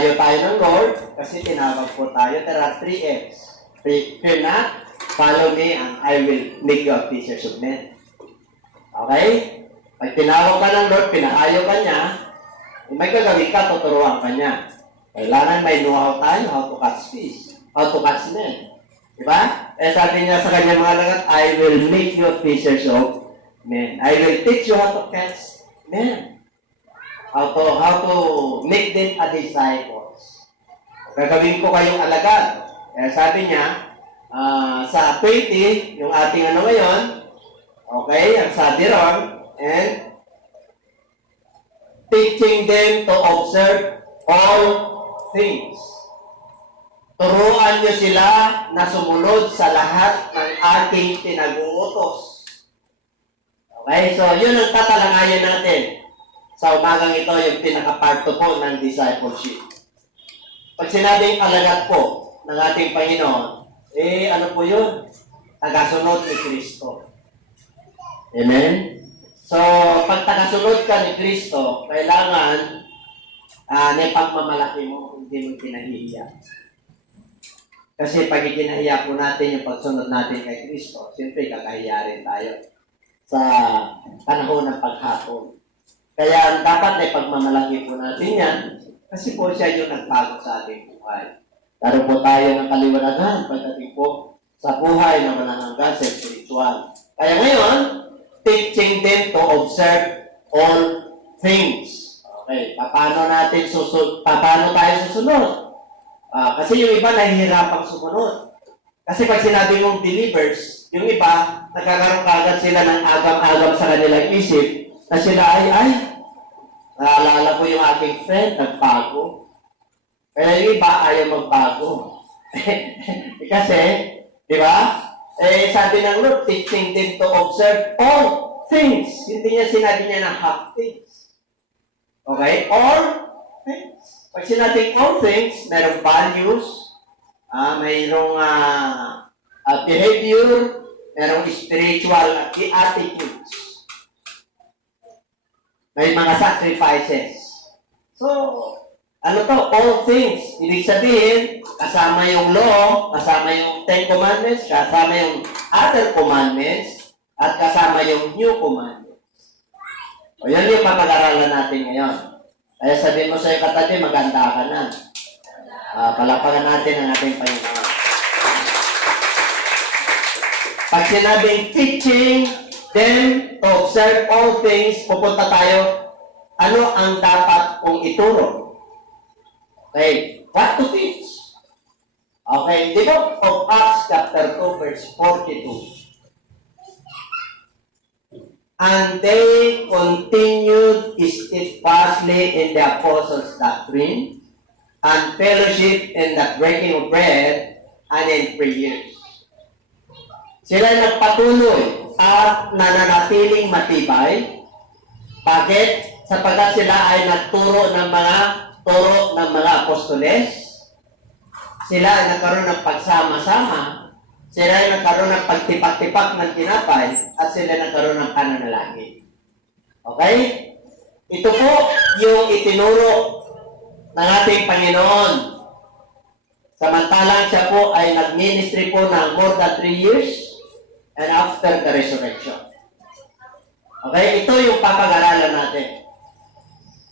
Ayaw tayo ng Lord kasi tinawag po tayo. There are 3 F's. Fear not, follow me, and I will make you a fishers of men. Okay? Pag tinawag ka ng Lord, pinaayaw ka niya, may gagawin ka, tuturuan ka niya. Kailangan may know-how tayo, how to catch fish, how to catch men. Diba? Eh sabi niya sa kanya mga lagat, I will make you fishers of men. I will teach you how to catch men. How to make them a disciples. Gagawin ko kayong alagad. Eh sabi niya, sa 20, yung ating ano ngayon, okay, ang sabi ron, and teaching them to observe all things. Turuan niyo sila na sumunod sa lahat ng ating pinag-uutos. Okay, so yun ang tatalangayan natin. Sa umagang ito, yung pinaka-part 2 po ng discipleship. Pag sinabing alagad po ng ating Panginoon, ano po yun? Tagasunod ni Kristo. Amen? So, pag tagasunod ka ni Kristo, kailangan na pagmamalaki mo, hindi mo pinahihiya. Kasi pag ikinahiya po natin yung pagsunod natin kay Kristo, siyempre kakahiya rin tayo sa panahon ng paghatol. Kaya dapat ay pagmamalaki po natin yan, kasi po siya yung nagbago sa ating buhay. Laro po tayo ng kaliwanagan pagdating po sa buhay na walang hanggan sa spiritual. Kaya ngayon, teaching them to observe all things. Okay, paano tayo susunod? Kasi yung iba nahihirapang sumunod. Kasi pag sinabi mong believers, yung iba, nagkakaroon kagad sila ng agam-agam sa kanilang isip, na sila naalala ko yung aking friend, nagbago. Kaya yung iba ayaw magbago. Kasi, di ba? Sabi ng Lord, teaching them to observe all things. Hindi niya sinabi niya na half things. Okay? All things. Pag sinabing all things, mayroong values, mayroong behavior, mayroong spiritual attitudes. May mga sacrifices. So, ano to? All things. Ibig sabihin, kasama yung law, kasama yung 10 commandments, kasama yung other commandments, at kasama yung new commandments. O yan yung papag-aralan natin ngayon. Kaya sabihin mo sa iyo katabi, maganda ka na. Palapagan natin ang ating Panginoon. Pag sinabing teaching them to observe all things, pupunta tayo, ano ang dapat kong ituro? Okay, what to teach? Okay, the book of Acts chapter 2 verse 42. And they continued steadfastly in the apostles' doctrine and fellowship in the breaking of bread and in prayers. Sila nagpatuloy at nananatiling matibay. Bakit? Sapagkat sila ay nagturo ng mga apostoles. Sila ay nagkaroon ng pagsama-sama. Sila ay nagkaroon ng pagtipak-tipak ng tinapay at sila nagkaroon ng pananalangin. Okay? Ito po yung itinuro ng ating Panginoon. Samantalang siya po ay nag-ministry po ng more than 3 years and after the resurrection. Okay? Ito yung papag-aralan natin.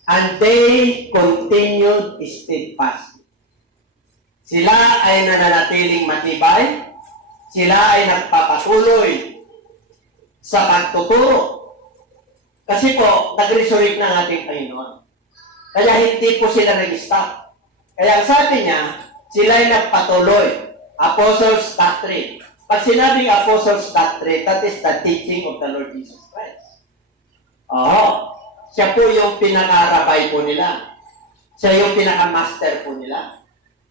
And they continued steadfast. Sila ay nananatiling matibay. Sila ay nagpapatuloy sa pagtuturo. Kasi po, nag-resurrect ng ating Panginoon. Kaya hindi po sila nag-stop. Kaya sabi niya, sila ay nagpatuloy. Apostles' doctrine. Pag sinabing Apostles' doctrine, that is the teaching of the Lord Jesus Christ. Siya po yung pinaka-rabay po nila. Siya yung pinaka-master po nila.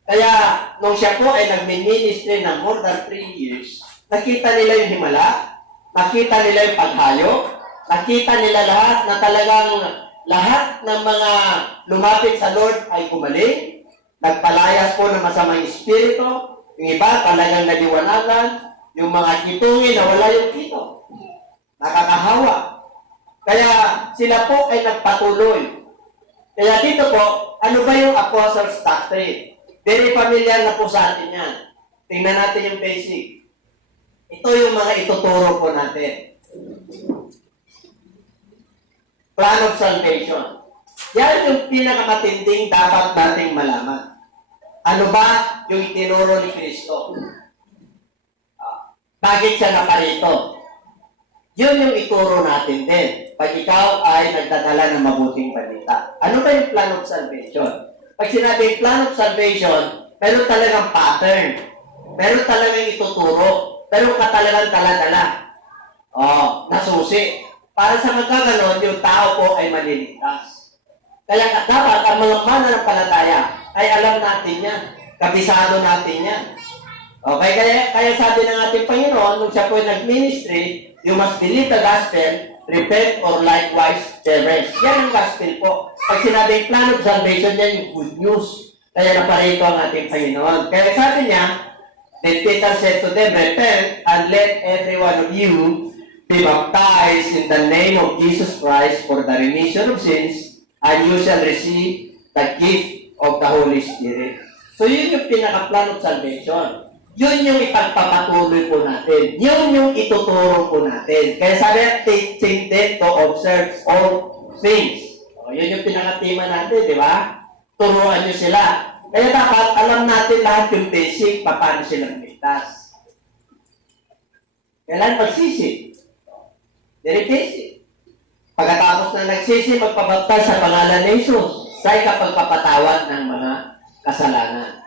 Kaya, nung siya po ay nag-ministry ng more than 3 years, nakita nila yung himala, nakita nila yung paghayo, nakita nila lahat na talagang lahat ng mga lumapit sa Lord ay gumaling, nagpalayas po ng masamang espiritu, yung iba talagang naliwanagan, yung mga kitungin na wala yung kito. Nakakahawa. Kaya sila po ay nagpatuloy. Kaya dito po, ano ba yung Apostles' Doctrine? Very familiar na po sa atin yan. Tingnan natin yung basic. Ito yung mga ituturo po natin. Plan of salvation. Yan yung pinakamatinding dapat nating malaman. Ano ba yung itinuro ni Kristo? Bakit siya naparito? Yun yung ituro natin din. Pag ikaw ay nagdadala ng mabuting balita. Ano ba yung plan of salvation? Pag sinabing plan of salvation, meron talagang pattern. Meron talagang ituturo. Meron ka talagang taladala. Nasusi. Para sa magkaganon, yung tao po ay maliligtas. Kaya dapat ang mga mananampalataya ay alam natin yan. Kabisado natin yan. Okay, kaya sabi ng ating Panginoon, nung siya po nag-ministry, you must believe the gospel, repent, or likewise perish. Yan ang gospel po. Pag sinabing plan of salvation, yan yung good news. Kaya naparito ang ating Panginoon. Kaya sabi niya, then Peter said to them, repent, and let every one of you be baptized in the name of Jesus Christ for the remission of sins, and you shall receive the gift of the Holy Spirit. So yun yung pinaka-plan of salvation. Yun yung ipagpapatuloy po natin. Yun yung ituturo po natin. Kaya sabi natin, teaching them to observe all things. Yun yung pinaka-tema natin, di ba? Turuan nyo sila. Kaya dapat alam natin lahat yung basic, paano sila ligtas. Kailan magsisi? Very basic. Pagkatapos na nagsisi, magpabaptize sa pangalan ni Jesus sa ikapagpapatawad ng mga kasalanan.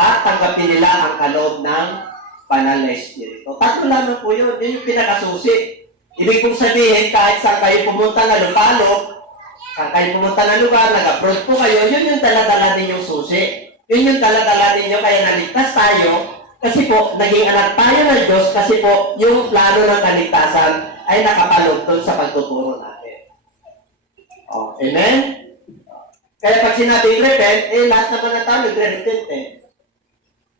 At tanggapin nila ang kaloob ng banal na Espiritu. Tatlo lamang po yun. Yun yung pinakasusi. Ibig kong sabihin, kahit saan kayo pumunta na lupalo, saan kayo pumunta na lugar, nag-abroad po kayo, yun yung taladala ninyong susi. Yun yung taladala ninyo, kaya naligtas tayo. Kasi po, naging anak tayo ng Diyos, kasi po, yung plano ng kaligtasan ay nakapaloob doon sa pagtuturo natin. Amen? Kaya pag sinabing repent, lahat naman na tayo nagre-repent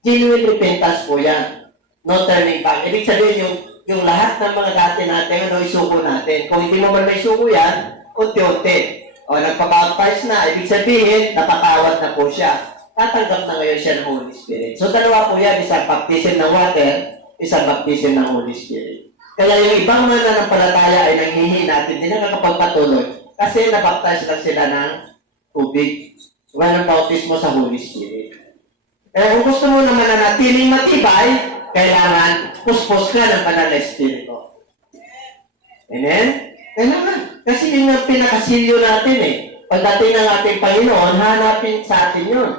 Genuine repentance po yan. No turning back. Ibig sabihin yung lahat ng mga dati natin, isuko natin. Kung hindi mo man may suko yan, unti-unti. Nagpapaptize na. Ibig sabihin, napatawad na po siya. Tatanggap na ngayon siya ng Holy Spirit. So, dalawa po yan. Isang baptism ng water, isang baptism ng Holy Spirit. Kaya yung ibang mananampalataya ay nanghihina at hindi nakakapagpatuloy kasi nabaptize lang sila ng tubig. Walang bautismo sa Holy Spirit. Kaya kung gusto mo naman na natiling matibay, kailangan puspos ka ng banal na Espiritu. Amen? Kailangan. Kasi yun ang pinakasilyo natin Pagdating ng ating Panginoon, hanapin sa atin yun.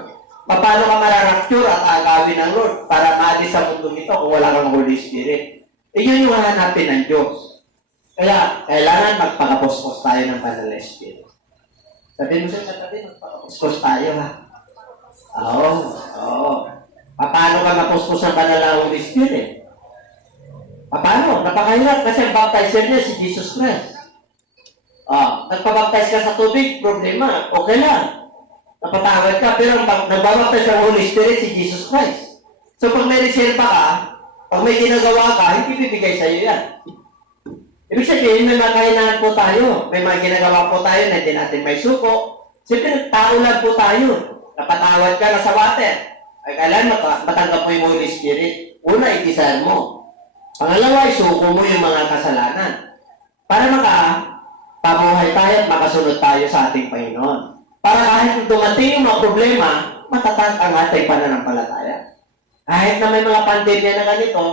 Paano ka mararapture at agawin ng Lord para maalis sa mundo nito kung wala kang Holy Spirit? Yun yung hanapin ng Diyos. Kaya, kailangan magpakapuspos tayo ng banal na Espiritu. Sabihin mo sa katabi, magpakapuspos tayo Oo. Paano ka mapuspos ng banal na Holy Spirit? Paano? Napakahirap kasi ang baptizer niya si Jesus Christ. Nagpabaptize ka sa tubig, problema. Okay lang. Napatawad ka, pero nagbabaptize ng Holy Spirit si Jesus Christ. So pag may reserva ka, pag may ginagawa ka, hindi bibigay sa iyo yan. Ibig sabihin, may mga kahinaan po tayo. May mga ginagawa po tayo na hindi natin may suko. Siyempre, tao lang po tayo. Napatawad ka na sa water. Ay kailan matanggap mo yung Holy Spirit? Una, i-desire mo. Pangalawa, isuko mo yung mga kasalanan. Para makapabuhay tayo at makasunod tayo sa ating Panginoon. Para kahit dumating yung mga problema, matatag ang ating pananampalataya. Kahit na may mga pandemya na ganito,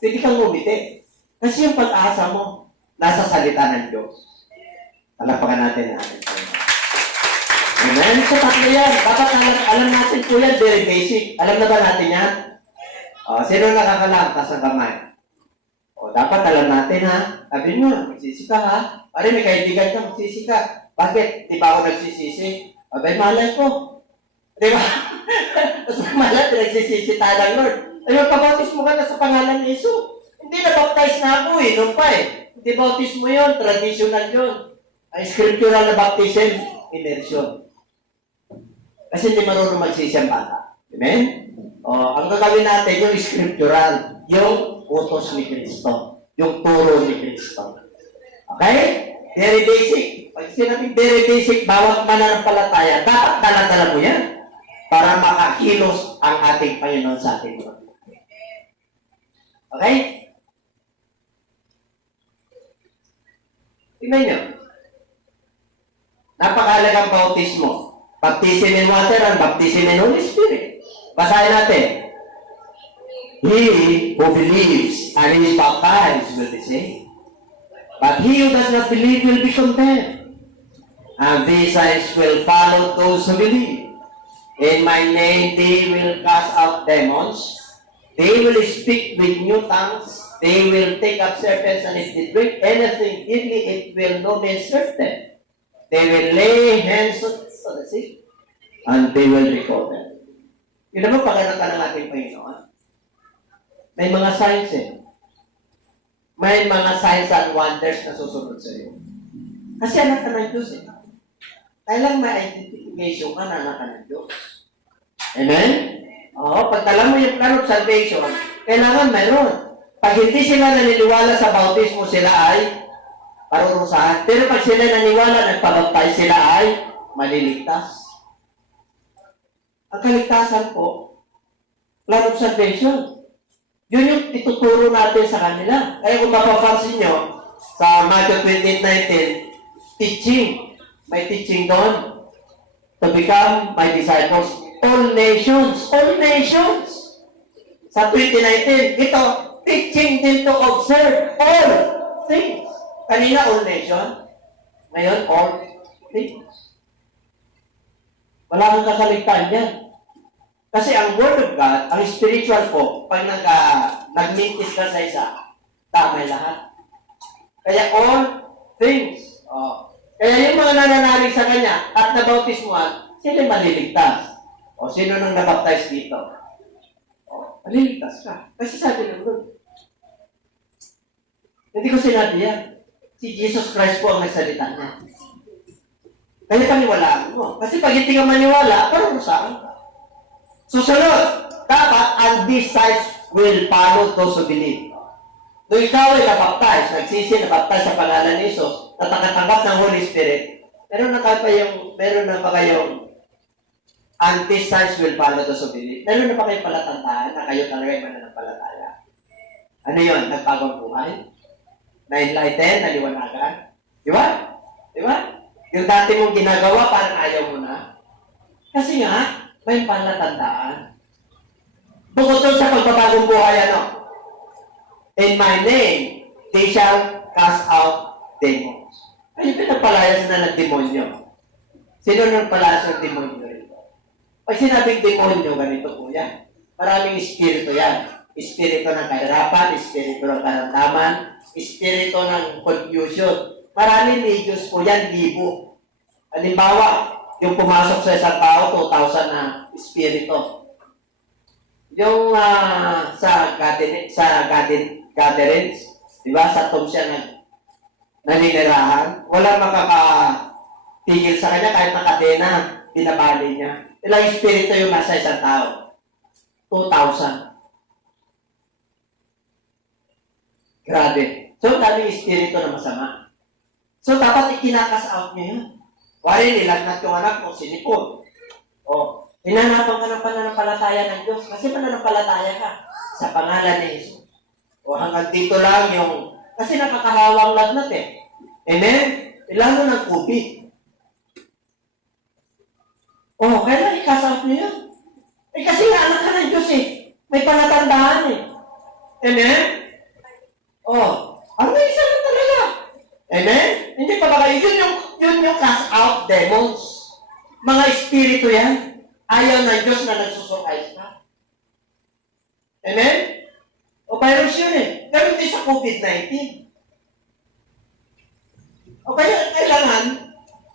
pwede kang umiti. Kasi yung pag-asa mo, nasa salita ng Diyos. Palapakan natin ang ating Panginoon. Amen? So, tatlo yan. Dapat alam natin po yan, very basic. Alam na ba natin yan? Sino nakakalam? Taas ang kamay. Dapat alam natin Sabi mo, magsisi ka Pare, may kaibigan ka, magsisi ka. Bakit? Di ba ako nagsisisi? Abay, malay ko. Di ba? Mas malay, nagsisisi tayo ng Lord. Ay, magpabautis mo ka na sa pangalan ni Jesus. Hindi na-baptize na ako noon pa Hindi bautismo yun, traditional yun. Ay, scriptural na baptism, immersion. Kasi hindi marunong magsisi ang bata. Amen? Ang gagawin natin, yung scriptural, yung utos ni Kristo. Yung turo ni Kristo. Okay? Very basic. Pag sinabing very basic, bawat mananampalataya, dapat dala-dala mo yan para makakilos ang ating Panginoon sa ating mga. Okay? Tingnan nyo. Napakahalagang bautismo. Baptism in water and baptism in Holy Spirit. Basahin natin. He who believes and is baptized will be saved. But he who does not believe will be condemned. And these signs will follow those who believe. In my name they will cast out demons. They will speak with new tongues. They will take up serpents, and if they drink anything deadly, it will no means hurt them. They will lay hands on the sick, and they will recover. Yun naman pagkanak ka ng ating Panginoon. May mga signs eh. May mga signs and wonders na susunod sa iyo. Kasi anak ka ng Diyos eh. Kailang may identification ka na anak ka ng Diyos. Amen? Oo, pag alam mo yung plan of salvation, kailangan mayroon. Pag hindi sila naniniwala sa bautismo, sila ay parurusahan. Pero pag sila naniwala, nagpabaptize, sila ay maliligtas. Ang kaligtasan po, plan of salvation. Yun yung ituturo natin sa kanila. Kaya kung mapapansin nyo, sa Matthew 28:19, teaching. May teaching doon. To become my disciples. All nations. All nations. Sa 2019, ito, teaching din to observe all things. Kanina, all nation. Ngayon, all things. Wala kang kakaligtaan yan. Kasi ang Word of God, ang spiritual po, pag nag-mintis ka sa isa, tama lahat. Kaya all things. Kaya yung mga nananalig sa Kanya at nabautismuhan, sila maliligtas. Sino nang nabaptize dito? Maliligtas ka. Kasi sabi ng Lord. Hindi ko sinabi yan. Si Jesus Christ po ang nagsalita niya. Kaya paniwalaan mo. Kasi pag hindi ka maniwala, parang saan ka? Susunod, dapat, and these signs will follow those who believe. Nung ikaw ay nabaptize, nagsisi, nabaptize sa pangalan ni Jesus, at nakatanggap ng Holy Spirit, meron na ba kayong and these signs will follow those who believe? Meron na ba kayong palatandaan na kayo talaga ay mananampalataya? Ano yun? Nagpagong buhay? Na-enlighten? Naliwanagan? Di ba? Di ba? Yung dati mong ginagawa, parang ayaw mo na. Kasi nga, may palatandaan. Bukod doon sa pagbabagong buhay, ano? In my name, they shall cast out demons. Ay, pinagpalayas na ng demonyo. Sino nang palayas ng demonyo rito? Pag sinabing demonyo, ganito po yan. Maraming espiritu yan. Espiritu ng kahirapan, espiritu ng karamdaman, espiritu ng confusion. Maraming legions po yan, libo. Halimbawa, yung pumasok sa isang tao, 2,000 na espiritu. Yung sa gatherings, di ba, sa tomb siya naninirahan, walang makakatigil sa kanya kahit nakadena, binabali niya. Ilang espiritu yung nasa isang tao? 2,000. Grabe. So, daming espiritu na masama. So, dapat ikinakas out niyo yun. Wari, nilagnat yung anak mo, sinipon. Hinanapan ka ng pananampalataya ng Diyos kasi pananampalataya ka sa pangalan ni Jesus. Hanggang dito lang yung, kasi nakakahawang lagnat eh. Amen? Ilan mo ng COVID. Kailan ikasap niyo yun? Kasi nga anak ka ng Diyos eh. May palatandaan eh. Amen? Ano isa na talaga? Amen? Hindi pa ba kayo? Yun yung cast out demons. Mga espiritu yan. Ayaw ng Diyos na nagsusukay ka. Amen? Virus yun eh. Ganun din sa COVID-19. Kaya kailangan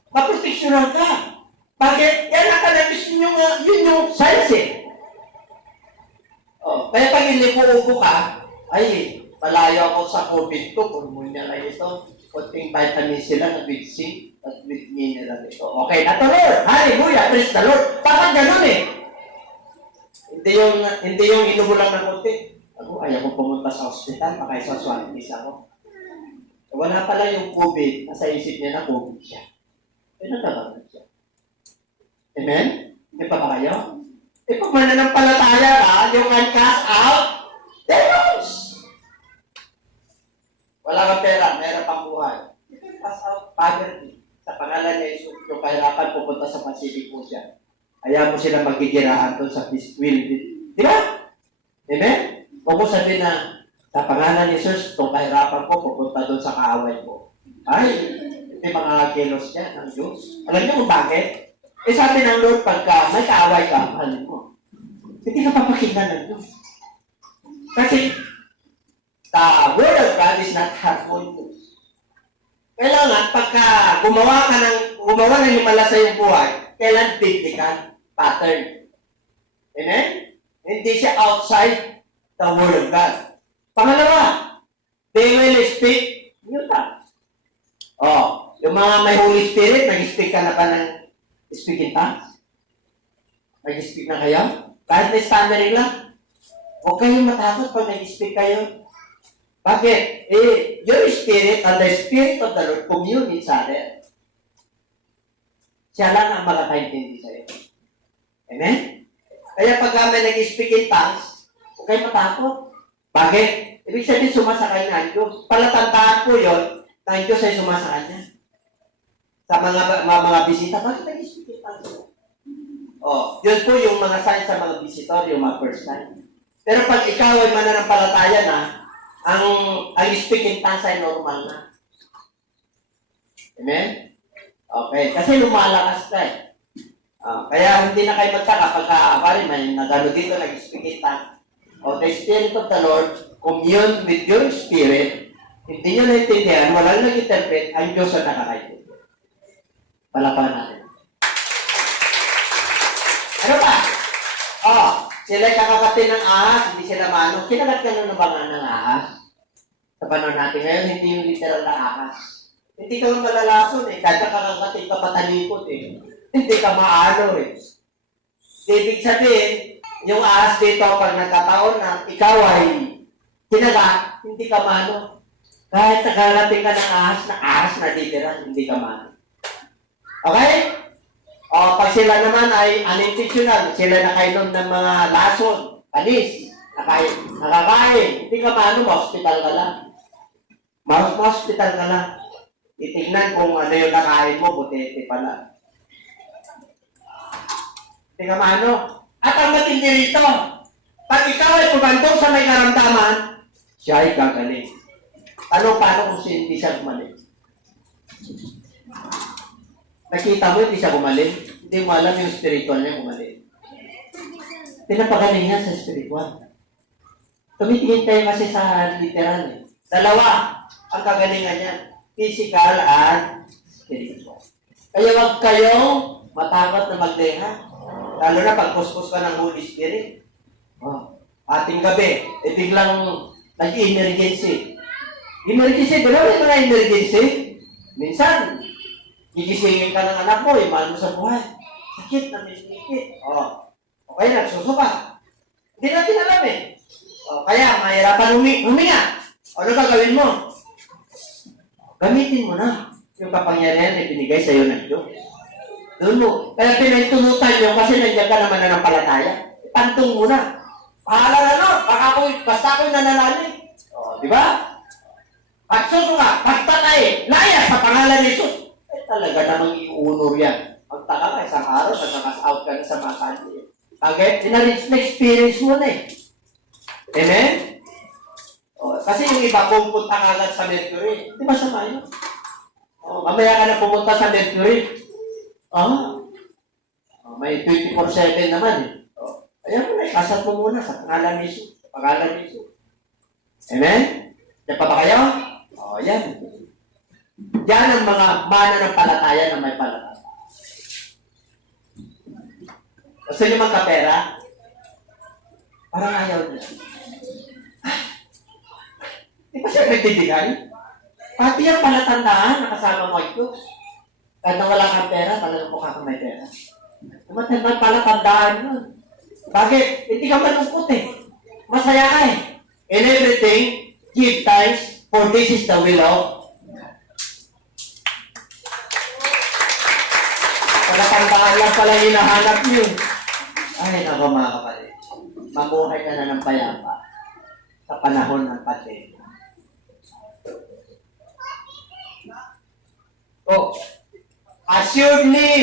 maproteksyonan ka. Bakit? Yan ang kanabis yun yung science eh. Kaya pag ilipo-upo ka, ay, malayo ako sa COVID ko, pulmonya lang ito. Kunting vitamin sila na with zinc at with mineral ito. Okay, na to Lord. Hallelujah. Praise the Lord. Dapat ganun eh. Hindi yung inubo lang ng kunti. Ayaw ko pumunta sa hospital, makaisaswanis ako. Wala pala yung COVID, nasa isip niya na COVID siya. Nagkakaroon siya. Amen? Hindi pa ba kayo? Pag mananampalataya ka, yung cast out, demons! Wala kang pera, meron pang buhay. Cast out, poverty. Sa pangalan ni Jesus, yung kahirapan pupunta sa Pacific Ocean. Kaya mo sila magigiraan doon sa will. Di ba? Amen? Huwag mo sabihin na, sa pangalan ni Jesus, itong kahirapan ko, pupunta doon sa kaaway ko. Ay, hindi mga kilos yan ng Diyos. Alam niyo kung bakit? Sabi ng Lord, pagka may kaaway ka, mahalin mo. Hindi ka papakinggan ng Diyos. Kasi, the word of God is not harmful news. Kailangan, pagka gumawa ng himala sa iyong buhay, kailangan biblical pattern. Amen? Hindi siya outside the word of God. Pangalawa, they will speak new tongues. Yung mga may Holy Spirit, nag-speak ka na ba ng speaking tongues? Nag-speak na kayo? Kahit may stammering lang. Huwag kayong matakot pag nag-speak kayo. Bakit? Your spirit and the Spirit of the Lord commune each other. Siya lang ang makakaintindi sa'yo. Amen? Kaya pag may nag-speak in tongues, huwag kayong matakot. Bakit? Ibig sabihin sumasakay na ang Diyos. Palatandaan po yun na ang Diyos ay sumasakay niya. Sa mga bisita, bakit nag-speak in tongues? Yun po yung mga signs sa mga visitor, yung mga first time. Pero pag ikaw ay mananampalataya na, ang speak in tongues ay normal na. Amen? Okay, kasi lumalakas ka eh. Kaya hindi na kayo magtaka pagka may nagano dito, nag-speak in tongues. The Spirit of the Lord, commune with your spirit, hindi nyo naintindihan, walang nag-interpret, ang Diyos ang nakakaintindi. Palapakan natin. Ano pa? Sila kakakatin ng ahas, hindi sila manong. Kinagat ka na ba nga ng ahas? Sa panahon natin ngayon, hindi yung literal na ahas. Hindi ka malalason eh. Kahit kakakatin ka patalikot eh. Hindi ka maano eh. Ibig sabihin, yung ahas dito, pag nagkataon na ikaw ay kinagat, hindi ka mano. Kahit nakarating ka ng ahas na literal, hindi ka mano. Okay? Pag sila naman ay unintentional, sila nakainom ng mga lason, panis, nakakain, hindi ka mano, ma-hospital ka lang. Ma-hospital ka lang. Itignan kung ano yung nakain mo, butete pala. Hindi ka mano. At ang matindi rito, pag ikaw ay pumantong sa may karamdaman, siya ay gagaling. Tanong paano kung hindi siya gumaling? Nakita mo, hindi siya gumaling. Hindi mo alam yung spiritual niya gumaling. Pinapagaling niya sa spiritual. Tumitingin tayo kasi sa literal eh. Dalawa ang kagalingan niya. Physical and spiritual. Kaya wag kayong matakot na magleha. Lalo na pag puspos ka ng Holy Spirit. Ating gabi, biglang nag-emergency. Emergency, dalawa yung mga emergency. Minsan, gigisingin ka ng anak mo, mahal mo sa buhay. Sakit na may sakit. Okay, nagsusuka. Hindi natin alam eh. Kaya, mahirapan huminga. Ano gagawin mo? Gamitin mo na yung kapangyarihan na binigay sa iyo ng Diyos. Doon mo. Kaya pinagtunutan nyo kasi nandiyan ka naman na ng palataya. Pantong mo na. Pahala na no. Basta ako'y nananalig. Di ba? Pagsusuka, pagtatay, layas sa pangalan ni Jesus. Talaga namang iunor yan. Pagtaka ka, isang araw, nagkakas out ka na sa mga kanto. Bakit? Na-experience mo na eh. Amen? Kasi yung iba, pumunta ka agad sa Mercury. Di ba sama yun? Mamaya ka na pumunta sa Mercury. May 24/7 naman eh. Kaya mo na, kasat mo muna sa pangalan ni Jesus. Sa pangalan ni Jesus. Amen? Diyan pa ba kayo? Yan. Yan ang mga mananampalataya na may palataya. Gusto nyo magkapera? Parang ayaw nyo. Di ba siya nagtitigan? Pati ang palatandaan na kasama mo ay Diyos. Kahit na wala kang pera, talagang mukha kang may pera. Matandaan palatandaan yun. Bakit? Hindi ka malungkot eh. Masaya ka eh. In everything, give thanks, for this is the will of pala hinahanap niyo. Ay, nako mga kapatid. Mabuhay ka na ng payapa sa panahon ng pandemya. Oh, assuredly,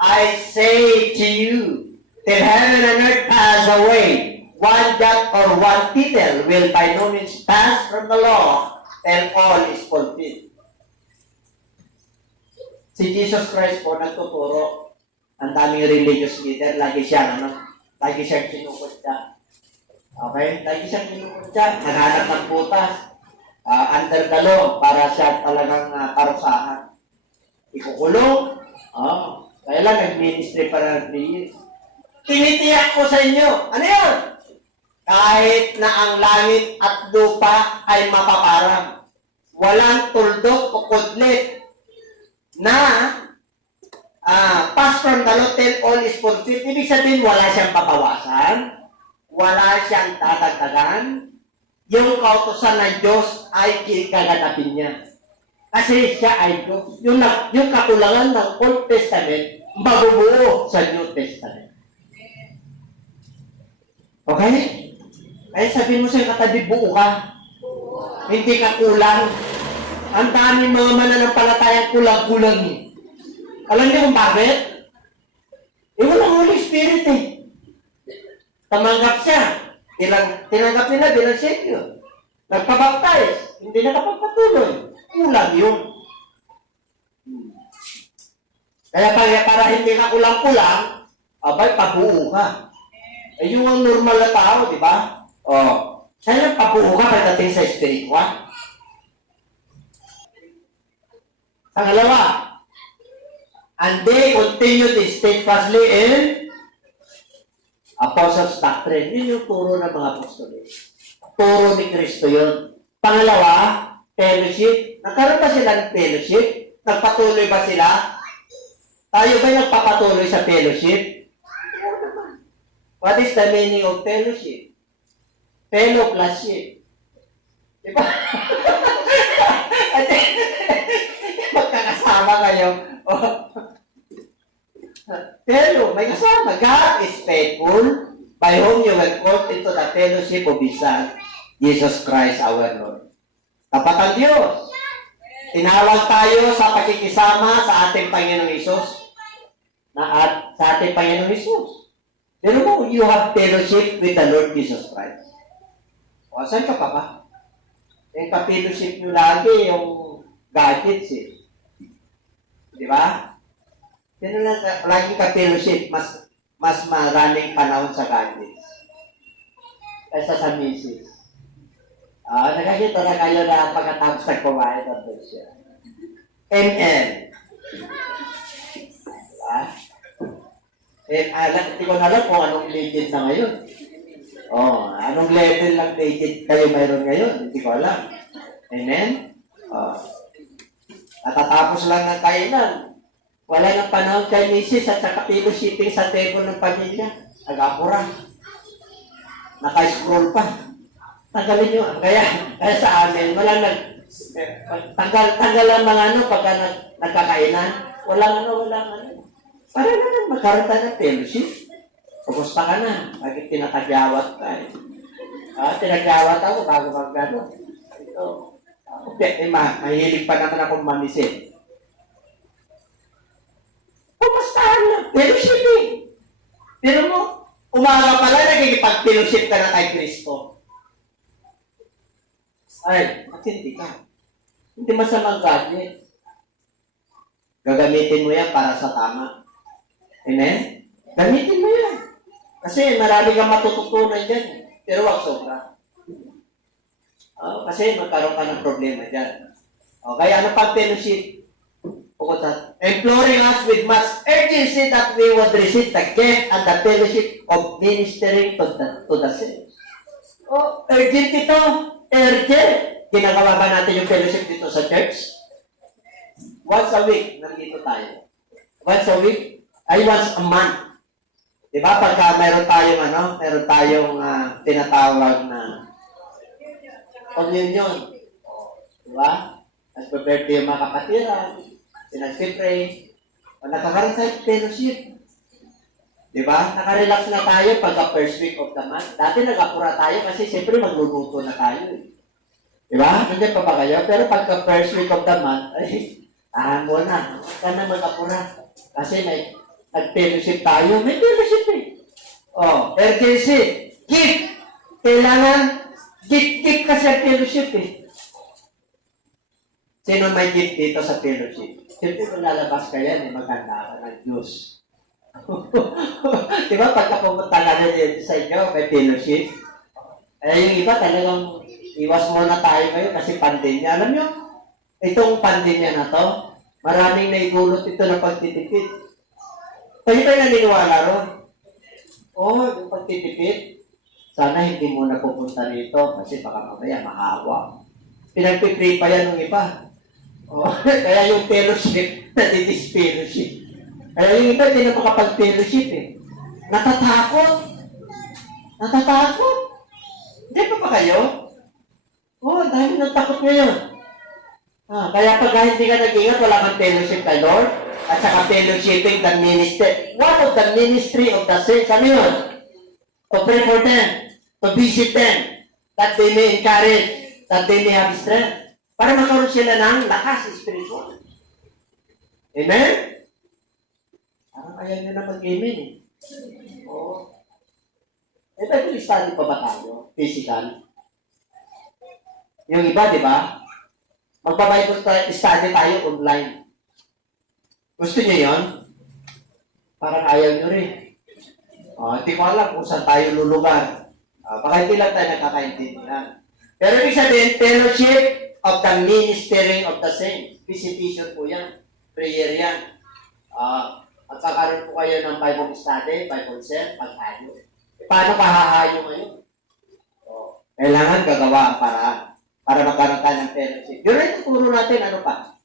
I say to you, till heaven and earth pass away, one jot or one tittle will by no means pass from the law till all is fulfilled. Si Jesus Christ po nagtuturo. Ang daming religious leader, lagi siyang kinukutya. Okay? Lagi siyang kinukutya. Naghanap ng butas. Under the law, para siya talagang parusahan. Ikukulong. Kaya lang, nag-ministry para ng 3 years. Tinitiyak ko sa inyo. Ano yun? Kahit na ang langit at lupa ay mapaparang. Walang tuldok o kudlit na pass from the law till all is fulfilled. Ibig sabihin, wala siyang papawasan, wala siyang tatagdagan. Yung kautusan ng Diyos ay gaganapin niya. Kasi siya ay Diyos. Yung kakulangan ng Old Testament, mabubuo sa New Testament. Okay? Kaya sabihin mo sa katabi, buo ka. Hindi ka kulang. Ang daming mga mananampalatayang kulang-kulang eh. Alam niyo kung bakit? Walang Holy Spirit eh. Tamanggap siya. Tinanggap nila bilang Savior. Nagpabaptize. Hindi nakapagpatuloy. Kulang yun. Kaya para hindi ka kulang-kulang, abay, pabuo ka. Yung ang normal na tao, di ba? Saan yung pabuo ka pagdating sa spiritual? Pangalawa, and they continued steadfastly in apostles' doctrine. Yun yung turo ng mga apostol. Turo ni Kristo yun. Pangalawa, fellowship. Nagkaroon ba sila ng fellowship? Nagpatuloy ba sila? Tayo ba nagpapatuloy sa fellowship? What is the meaning of fellowship? Fellow plus ship. Diba? Magkakasama kayo. Fellow, may kasama. God is faithful, by whom you were called into the fellowship of His Son, Jesus Christ our Lord. Tapat ang Diyos. Tinawag tayo sa pakikisama sa ating Panginoong Isus. Sa ating Panginoong Isus. Pero mo, you have fellowship with the Lord Jesus Christ. O, saan ka pa ba? Yung ka-fellowship nyo lagi, yung gadgets eh. Di ba? Sino lang, lagi ka-fellowship, mas maraming panahon sa gadgets. Kaysa sa misis. Nakakita na kayo na pagkatapos nagpamahay ng siya. ML. Diba? Hindi ko na alam kung anong legend na ngayon. Anong level ng legend kayo mayroon ngayon? Hindi ko alam. Amen? Natatapos lang ng kainan. Wala nang panahon kay misis at saka fellowshipping sa table ng pamilya. Nag-apura. Naka-scroll pa. Tanggalin nyo. Kaya sa amin, wala tanggal ang mga pagka nagkakainan. Walang Para naman magkaroon tayo ng fellowship. Kumusta ka na? Bakit tinatagyawat ka eh? Tinagyawat ako bago mag-gano. Mahilig pa naman akong mamisin. Kumustahan na? Fellowship eh. Pero mo, umaga pala, nagigipag-fellowship ka na kay Kristo. Ay, matindi ka. Hindi masamang gadget. Gagamitin mo yan para sa tama. Amen? Gamitin mo yan. Kasi marami kang matututunan dyan. Pero wag sobra. Kasi magkaroon ka ng problema dyan. Kaya ano pang fellowship? Imploring us with much urgency that we would receive the gift and the fellowship of ministering to the saints. Urgent ito. Urgent. Ginagawa ba natin yung fellowship dito sa church? Once a week, nandito tayo. Once a week? Ay, once a month. Diba? Pagka meron tayong tinatawag na communion. Diba? Nag-birthday yung mga kapatiran, pinag-pray, nagkakaroon sa fellowship. Diba? Nakarelax na tayo pagka first week of the month. Dati nag-apura tayo kasi siyempre magluluto na tayo. Diba? Hindi pa ba kayo? Pero pagka first week of the month, ay, tahan mo na. Huwag ka na mag-apura. Kasi may nag-fellowship tayo. May fellowship eh. Oh, urgency. Gift. Kailangan gift kasi ang fellowship eh. Sino may gift dito sa fellowship? Siyempre kung lalabas ka yan, maganda ka ng Diyos. Diba, pagka pumunta ka na dito sa inyo, may fellowship. Yung iba talagang iwas muna tayo ngayon kasi pandemya. Alam nyo, itong pandemya na to, maraming naigulot ito ng pagtitipid. Kayo tayo naniniwala ron? Yung pagtitipid, sana hindi muna pupunta dito kasi baka mamaya mahawa. Pinagpipray pa yan ng iba. Kaya yung fellowship, nadidispellowship. Kaya yung iba, hindi na makapag-fellowship eh. Natatakot. Hindi pa ba kayo? Dahil natakot ngayon. Kaya pag hindi ka nag-ingat, wala kang fellowship kay Lord, at saka fellowshipping the ministry. One of the ministry of the saints, ano yun? To pray for them, to visit them, that they may encourage, that they may have strength. Para magkaroon sila ng lakas spiritual. Amen? Parang ayaw nyo na mag-amen eh. Bible study pa ba tayo? Physical? Yung iba, di ba? Magpa-Bible study tayo online. Gusto nyo yun? Parang ayaw nyo rin. Hindi ko alam kung saan tayo lulugar. Baka hindi lang tayo nakakaintindihan. Pero ibig sabihin, fellowship of the ministering of the saints. Visitation po yan. Prayer yan. Magkakaroon po kayo ng Bible study, Bible set, pag-ayo. Paano kahahayo ngayon? Kailangan gagawa ang paraan para magkaroon tayo ng fellowship. Yun rin, tuturo natin ano pa.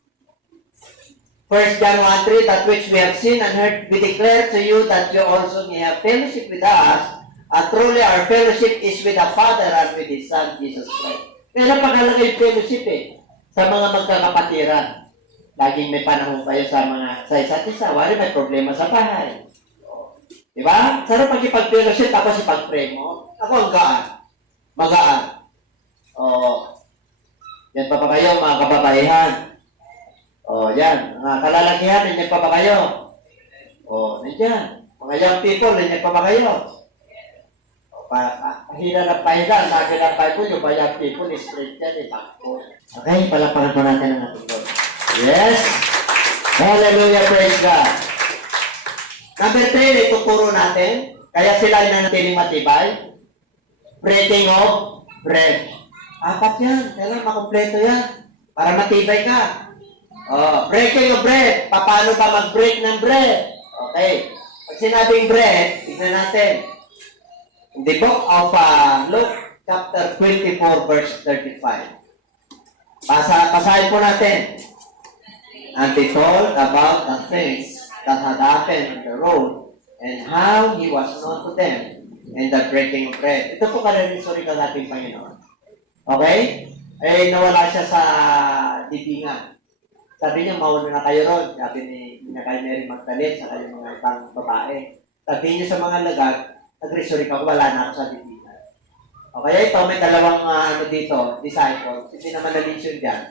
1 John 1:3, that which we have seen and heard, we declare to you that you also may have fellowship with us, and truly our fellowship is with the Father and with His Son, Jesus Christ. Kaya napakalaga yung fellowship sa mga magkakapatiran. Laging may panahon kayo sa isa't isa. Wari may problema sa bahay. Diba? Sarap pag-ipag-fellowship tapos ipag-pray mo. Ako ang gaan. Magaan. Yan pa kayo, mga kababaihan. Yan. Mga kalalakihan, nandiyan pa kayo? Nandiyan. Mga young people, nandiyan pa kayo? Pahira na pahiga, sabi ng Bible, yung young people, straight yan, Okay, palapakan pa natin ang ating Lord. Yes. Hallelujah, praise God. Number 3, ituturo natin. Kaya sila ay nanatiling matibay. Breaking of bread. 4 yan. Kailangan makompleto yan. Para matibay ka. Breaking of bread. Paano ba mag-break ng bread? Okay. Pag sinabing bread, tignan natin. In the book of Luke, chapter 24, verse 35. Basahin po natin. And they told about the things that had happened on the road and how He was known to them in the breaking of bread. Ito po ka-revisory ka natin Panginoon. Okay? Nawala siya sa libingan. Sabi niya, mauna na kayo ron. Sabi ni kay Mary Magdalene sa kanyang mga ibang babae. Sabi niya sa mga lagag, nag-resurrect ako, wala na ako sa libingan. Okay, ito may dalawang dito, disciples. Hindi naman na-mention dyan.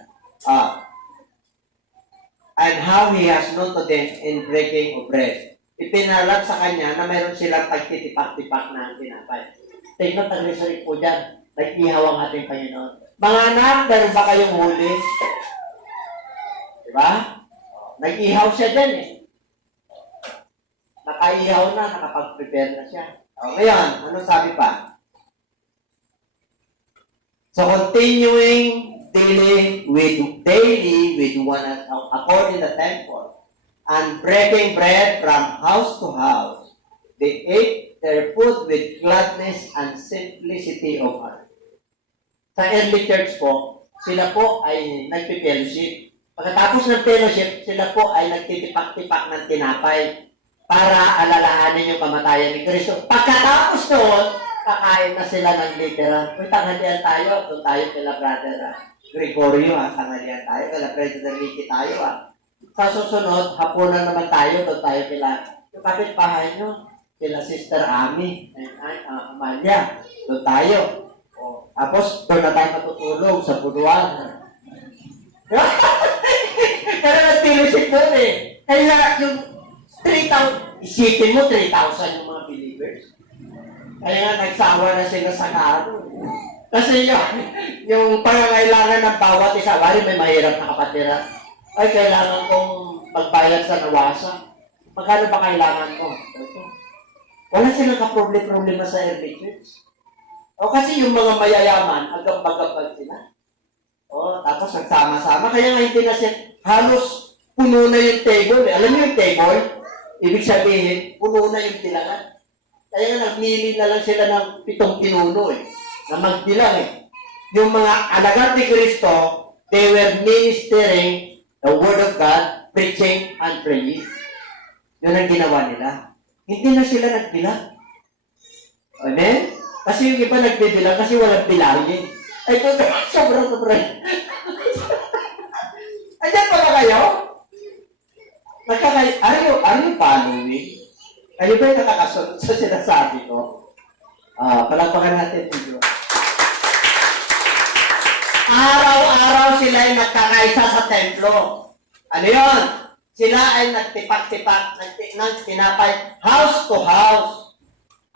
And how He has known to them in breaking of bread. Ipinalat sa kanya na mayroon silang pagtitipak-tipak na tinapay. Take note, nag-resurrect po dyan. Nag-ihaw ang ating Panginoon. Mga anak, meron ba kayong huli? Diba? Nag-ihaw siya dyan Nakaihaw na, nakapag-prepare na siya. Ngayon, anong sabi pa? So, continuing daily with one according to the temple, and breaking bread from house to house, they ate their food with gladness and simplicity of heart. Sa early church po, sila po ay nagpi-fellowship. Pagkatapos ng fellowship, sila po ay nagtitipak-tipak ng tinapay para alalahanin yung kamatayan ni Kristo. Pagkatapos noon, kakain na sila ng literal. Kung tanghalian tayo, doon tayo kila brother Gregorio, tanghalian tayo, kila President Ricky tayo. Sa susunod, hapunan naman tayo, doon tayo kila yung kapitbahay nyo. sila Sister Ami, Amalia, doon tayo. O, tapos, doon na tayo matutulog sa buduan. Pero nag-fellowship doon eh. Kaya yung 3,000, isipin mo 3,000 yung mga believers. Kaya nga nagsawa na sila sa kaano. Kasi yung pangangailangan ng bawat isa, wari may mahirap na kapatira. Ay, kailangan kong magbayad sa nawasa. Magkano ba kailangan ko? Wala silang kaproblema sa early church. O kasi yung mga mayayaman, agam-bagabag sila. O, tapos nagsama-sama. Kaya nga hindi na siya, halos puno na yung table. Alam niyo yung table? Ibig sabihin, puno na yung tilangan. Kaya nga nagmili na lang sila ng 7 pinuno na magdilang Yung mga alagad ni Kristo, they were ministering the Word of God, preaching and praying. Yun ang ginawa nila. Hindi na sila nagbilang. Amen? Kasi yung iba nagbibilang kasi walang bilangin. Ay, sobrang. Ayan pala kayo? Are you following? Kayo ba yung nakakasunod sa sinasabi ko? Palagpakan natin ito. Araw-araw sila ay nagkakaisa sa templo. Ano yun? Sila ay nagtipak-tipak ng tinapay house to house.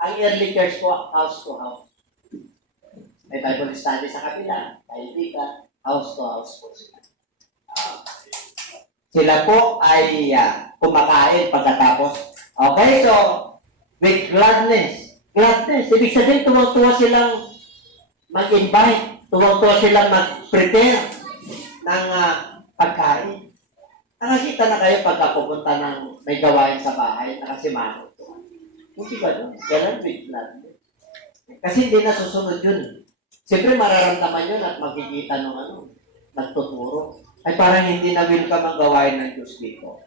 Ang early church po, house to house. May Bible study sa kabila, kaibigan, house to house po sila. Sila po ay kumakain pagkatapos. Okay, so, with gladness. Gladness, ibig sabihin, tuwang-tuwa silang mag-invite, tuwang-tuwa silang mag-prepare ng pagkain. Nakakita na kayo pagka pupunta ng may gawain sa bahay, nakasimano. Hindi ba doon? Ganun with gladness. Kasi hindi na susunod yun. Siyempre mararamdaman yun at makikita ng nagtuturo. Ay parang hindi na welcome ang gawain ng Diyos dito.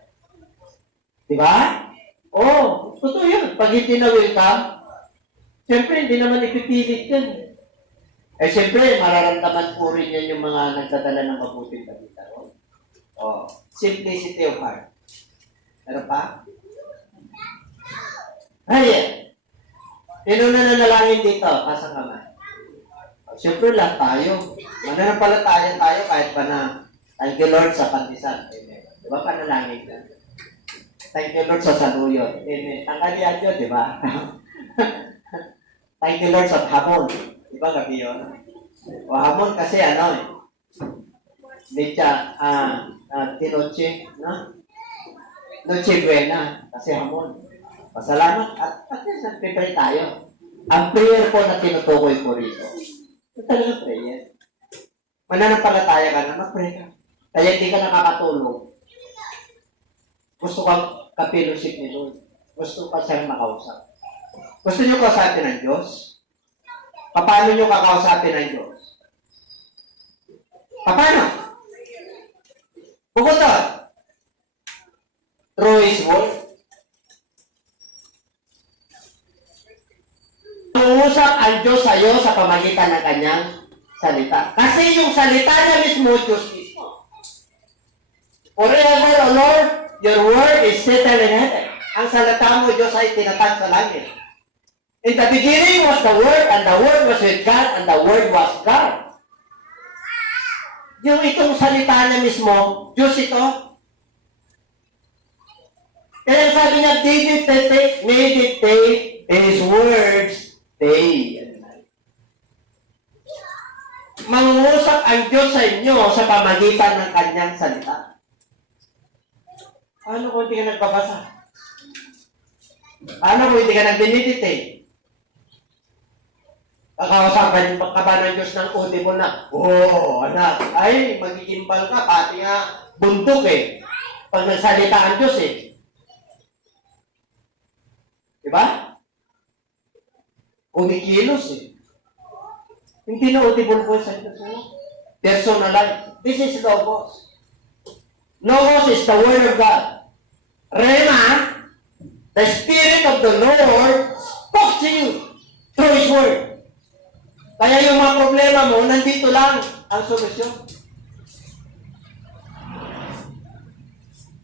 Di ba? Oo, totoo yun. Pag hindi na welcome, siyempre hindi naman ipipilit yan. Eh siyempre, mararamdaman po rin yan yung mga nagdadala ng mabuting balita. Oh, simplicity of heart. Meron pa? Ayan. Sino na nanalangin dito? Kasang kamay. Siyempre lang tayo. Mananampalataya tayo kahit pa na thank you Lord sa pantisan. Amen. Di ba panalangin ka? Thank you Lord sa saluyot. Amen. Tangkalian yun, di ba? Thank you Lord sa hapon. Di ba gabi yun? O hapon kasi Mecha, tinoche, no? Noche buena, kasi hamon. Pasalamat at nagpipray tayo. Ang prayer po na tinutukoy ko rito, ito talaga prayer. Mananampalataya ka na, mag-pray ka. Kaya hindi ka nakakatulog. Gusto kang ka-fellowship ni Lord. Gusto ka siyang makausap. Gusto niyo kausapin ng Diyos? Paano niyo kakausapin ng Diyos? Paano? Bukod doon, through His Word. Uusap ang Diyos sa iyo sa pamagitan ng Kanyang salita. Kasi yung salita niya mismo, Diyos mismo. Forever, O Lord, your word is settled in heaven. Ang salita mo, Diyos, ay tinatag sa langit. In the beginning was the Word, and the Word was with God, and the Word was God. Yung itong salita niya mismo, Diyos ito. Kaya sabi niya, meditate His words day and night. Mangusap ang Diyos sa inyo sa pamagitan ng Kanyang salita. Paano kung hindi ka nagbabasa? Paano kung hindi ka nag-meditate? Kakawasapan ka ba ng Diyos ng audible na, anak, ay, magigimbal ka, pati nga bundok pag nagsalita ang Diyos Diba? Kumikilos Hindi na audible po sa Diyos Personalized. This is Logos. Logos is the Word of God. Rema, the Spirit of the Lord spoke to you through His Word. Kaya yung mga problema mo, nandito lang ang solusyon.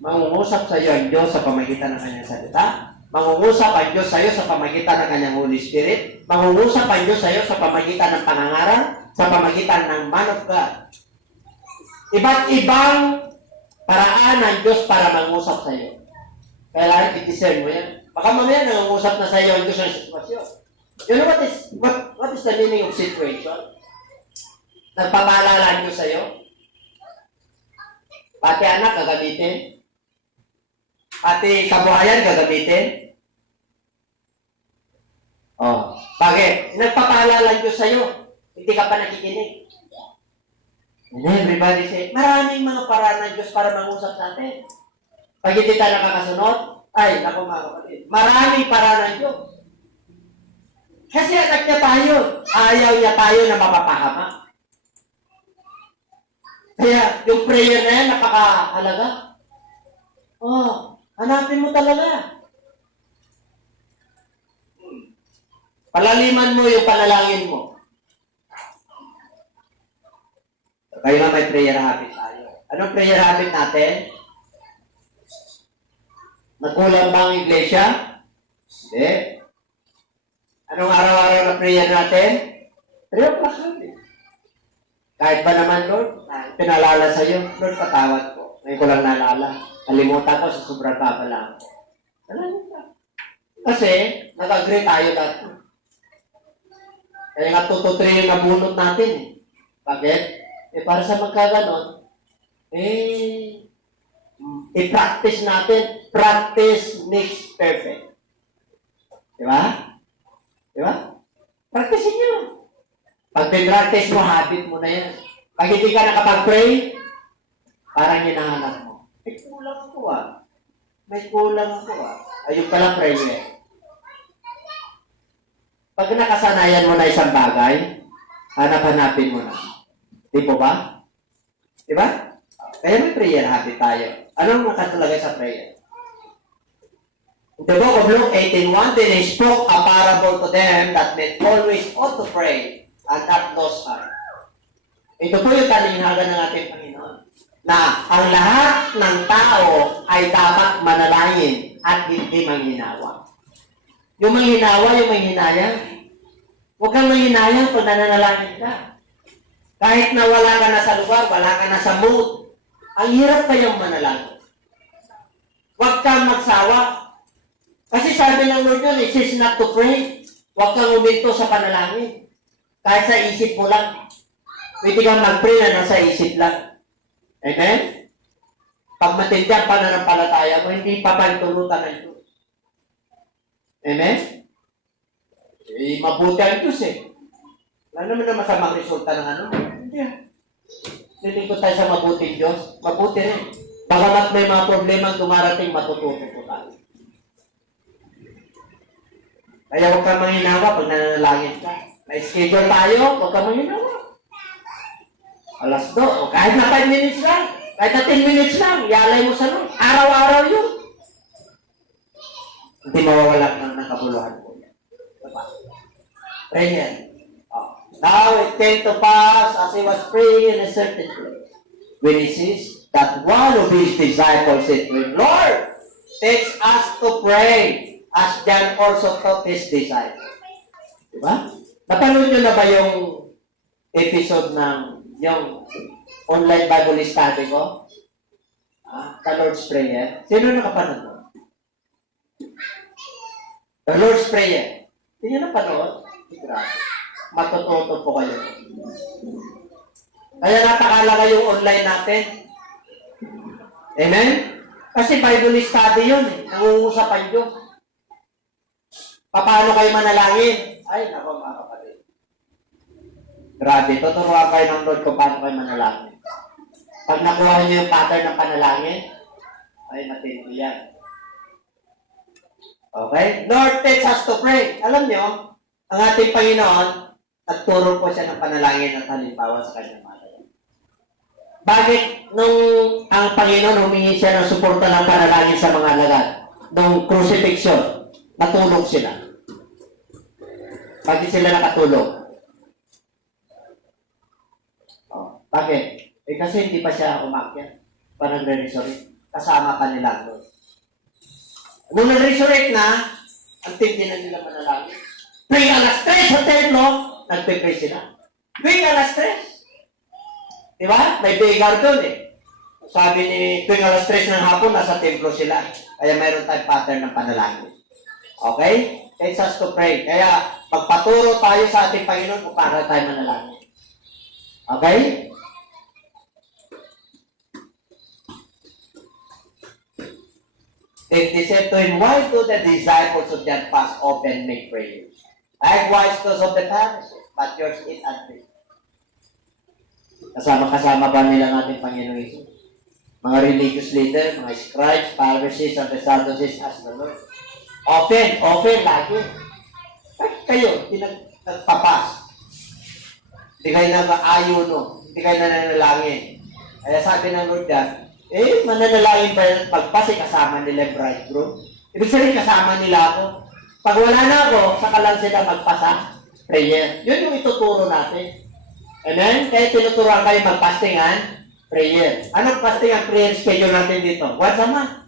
Mangungusap sa iyo ang Diyos sa pamagitan ng Kanyang salita. Mangungusap ang Diyos sa iyo sa pamagitan ng kanyang Holy Spirit. Mangungusap ang Diyos sa iyo sa pamagitan ng pangangaral, sa pamagitan ng man of God. Iba't ibang paraan ng Diyos para mangusap sa iyo. Kailangan i-discern mo yan. Baka mamaya nangungusap na sa iyo ang Diyos ng sitwasyon. You know what is the meaning of situation? Nagpapaalala ang Diyos sa iyo. Pati anak gagamitin. Pati kabuhayan gagamitin. Oh, bakit? Nagpapaalala ang Diyos sa iyo. Hindi ka pa nakikinig. And everybody say, maraming mga paraan ng Diyos para mangusap sa atin. Pag hindi tayo nakakasunod, ay, naku mga kapatid, maraming paraan ng Diyos. Kasi anak niya tayo. Ayaw niya tayo na mapapahama. Kaya, yung prayer na yan, napakahalaga. Oh, hanapin mo talaga. Palaliman mo yung panalangin mo. Kaya nga may prayer habit tayo. Anong prayer habit natin? Nagkulang ba ang iglesia? Hindi. Anong araw-araw na prayer natin? 3 o'clock habit. Kahit ba naman, Lord, pinalala sa iyo, Lord, patawad ko. Ngayon ko lang naalala. Kalimutan ko sa sobrang babala ko. Kasi, nag-agree tayo dati. Kaya nga 2 to 3 yung nabunot natin eh. Bakit? Para sa magkaganon, i-practice natin. Practice makes perfect. Diba? Diba? Practicein nyo. Pag pinractice mo, habit mo na yan. Pag hindi ka nakapag-pray, parang hinahanap mo. May kulang ako May kulang ako Ayun pala prayer. Pag nakasanayan mo na isang bagay, hanap-hanapin mo na. Di po ba? Di ba? Kaya may prayer habit tayo. Anong nakatalagay sa prayer? In the book of Luke 18:1, then he spoke a parable to them that men always ought to pray and not lose heart. Ito po yung talinghaga ng ating Panginoon. Na ang lahat ng tao ay dapat manalangin at hindi manghinawa. Yung manghinawa, yung manghinayang. Huwag kang manghinayang pag nananalangin ka. Kahit na wala ka na sa lugar, wala ka na sa mood, ang hirap kayong manalangin. Huwag kang magsawa. Kasi sabi ng Lord yun, it says not to pray. Huwag kang uminto sa panalangin. Kahit sa isip mo lang. Pwede kang mag-pray na nasa isip lang. Amen? Pag matindi ang pananampalataya mo, hindi pa pantulutan ng Diyos. Amen? Mabuti ang Diyos eh. Wala naman na masamang resulta ng ano. Hindi. Nilingkod tayo sa mabuting Diyos. Mabuti rin. Bagamat may mga problema dumarating, matututo po tayo. Kaya huwag kang manghinawa pag nananalangin ka. May schedule tayo, huwag kang manghinawa. 2:00, o kahit na 5 minutes lang, kahit na 10 minutes lang, ialay mo sa Lord. Araw-araw yun. Hindi mawawala ng kabuluhan po yan. Diba? Prayer. Now it came to pass as he was praying in a certain place, when he sees that one of his disciples said to him, Lord, teach us to pray, as John also taught his disciples. Diba? Napanood nyo na ba yung episode ng yung online Bible study ko? The Lord's Prayer. Sino nakapanood mo? The Lord's Prayer. Hindi nyo napanood? Grabe. Matututo po kayo. Kaya napakalaga yung online natin. Amen? Kasi Bible study yun eh. Nangungusap ang Diyos. Paano kayo manalangin? Ay, naku mga kapatid. Grabe, tuturuan kayo ng Lord kung paano kayo manalangin. Pag nakuha niyo yung pattern ng panalangin, ay matindi yan. Okay? Lord, teach us to pray. Alam niyo, ang ating Panginoon, nagturo po siya ng panalangin at halimbawa sa kanyang mga. Bakit nung ang Panginoon humingi siya ng suporta ng panalangin sa mga alagad? Nung crucifixion, natulog sila. Bakit sila nakatulog? Bakit? Kasi hindi pa siya umakyat. Parang re-resurrect. Kasama pa nila doon. Nung na-resurrect na, ang tindi na nila manalangin. Tuwing alas 3 sa templo, nagpe-pray sila. Tuwing alas 3. Di ba? May bigar doon eh. Sabi ni, tuwing alas 3 ng hapon, nasa templo sila. Kaya mayroon tayong pattern ng panalangin. Okay? It's us to pray. Kaya, magpaturo tayo sa ating Panginoon kung paano tayo manalangin. Okay? Then they said to him, why do the disciples of John fast often make prayers? Likewise those of the Pharisees, but yours eat and drink. Kasama-kasama ba nila natin Panginoon Jesus? Mga religious leaders, mga scribes, Pharisees, and the Sadducees as the Lord. Often, lagi. Kayo, nagpapas. Hindi kayo nag-ayuno. Hindi kayo nananalangin. Kaya sabi ng Lord yan, mananalangin ba yung pagpas, kasama nila yung bridegroom? Ibig sabihin, kasama nila ako. Pag wala na ako, saka lang sila magpasa, prayer. Yun yung ituturo natin. Amen? Kaya tinuturuan kayo magpastingan, prayer. Anong pastingan prayer schedule natin dito? Once a month.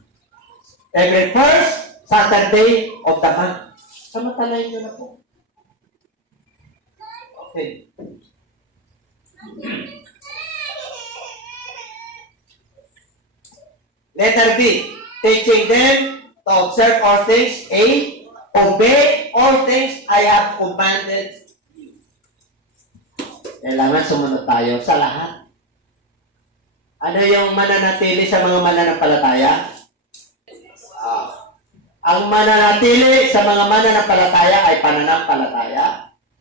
Every first Saturday of the month. Samantalayin nyo na po. Okay. Letter B. Teaching them to observe all things. A. Obey all things I have commanded you. Kailangan sumunod tayo sa lahat. Ano yung mananatili sa mga mananampalataya? Ang mananatili sa mga mananampalataya ay pananampalataya,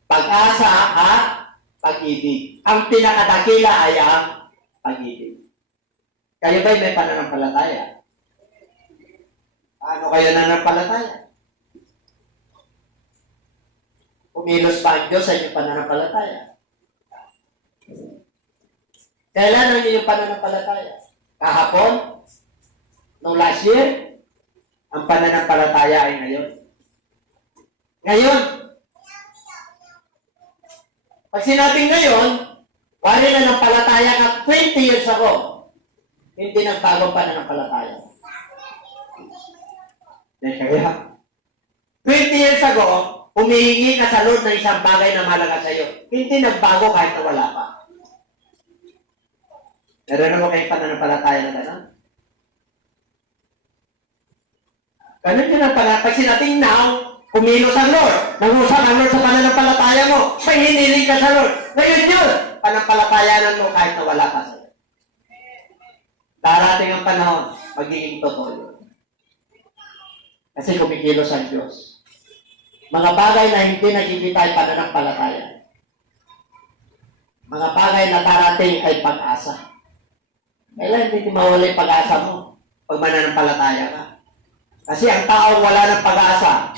pag-asa at pag-ibig. Ang pinakadakila ay ang pag-ibig. Kayo ba'y may pananampalataya? Paano kayo nananampalataya? Kumilos ba ang Diyos sa inyong pananampalataya? Kailan ang inyong pananampalataya? Kahapon? Nung last year? Ang pananampalataya ay ngayon. Ngayon. Pag sinabing ngayon, wari na ng palataya ka 20 years ago, hindi nagbago pa na ng palataya. Kaya, 20 years ago, humihingi ka sa Lord ng isang bagay na malaga sa iyo. Hindi nagbago kahit na wala pa. Meron mo kayong pananampalataya na gano'n? Ganun yun ang pananampalataya. Pag sinabing now, kumilos ang Lord. Nangusap ang Lord sa pananampalataya mo. May hiniling ka sa Lord. Ngayon yun, panampalatayanan mo kahit na wala ka sa Lord. Darating ang panahon, magiging totoo yun. Kasi kumikilos ang Diyos. Mga bagay na hindi nakikita ay pananampalataya. Mga bagay na darating ay pag-asa. Kailan hindi mawala yung pag-asa mo pag mananampalataya ka? Kasi ang taong wala ng pag-asa,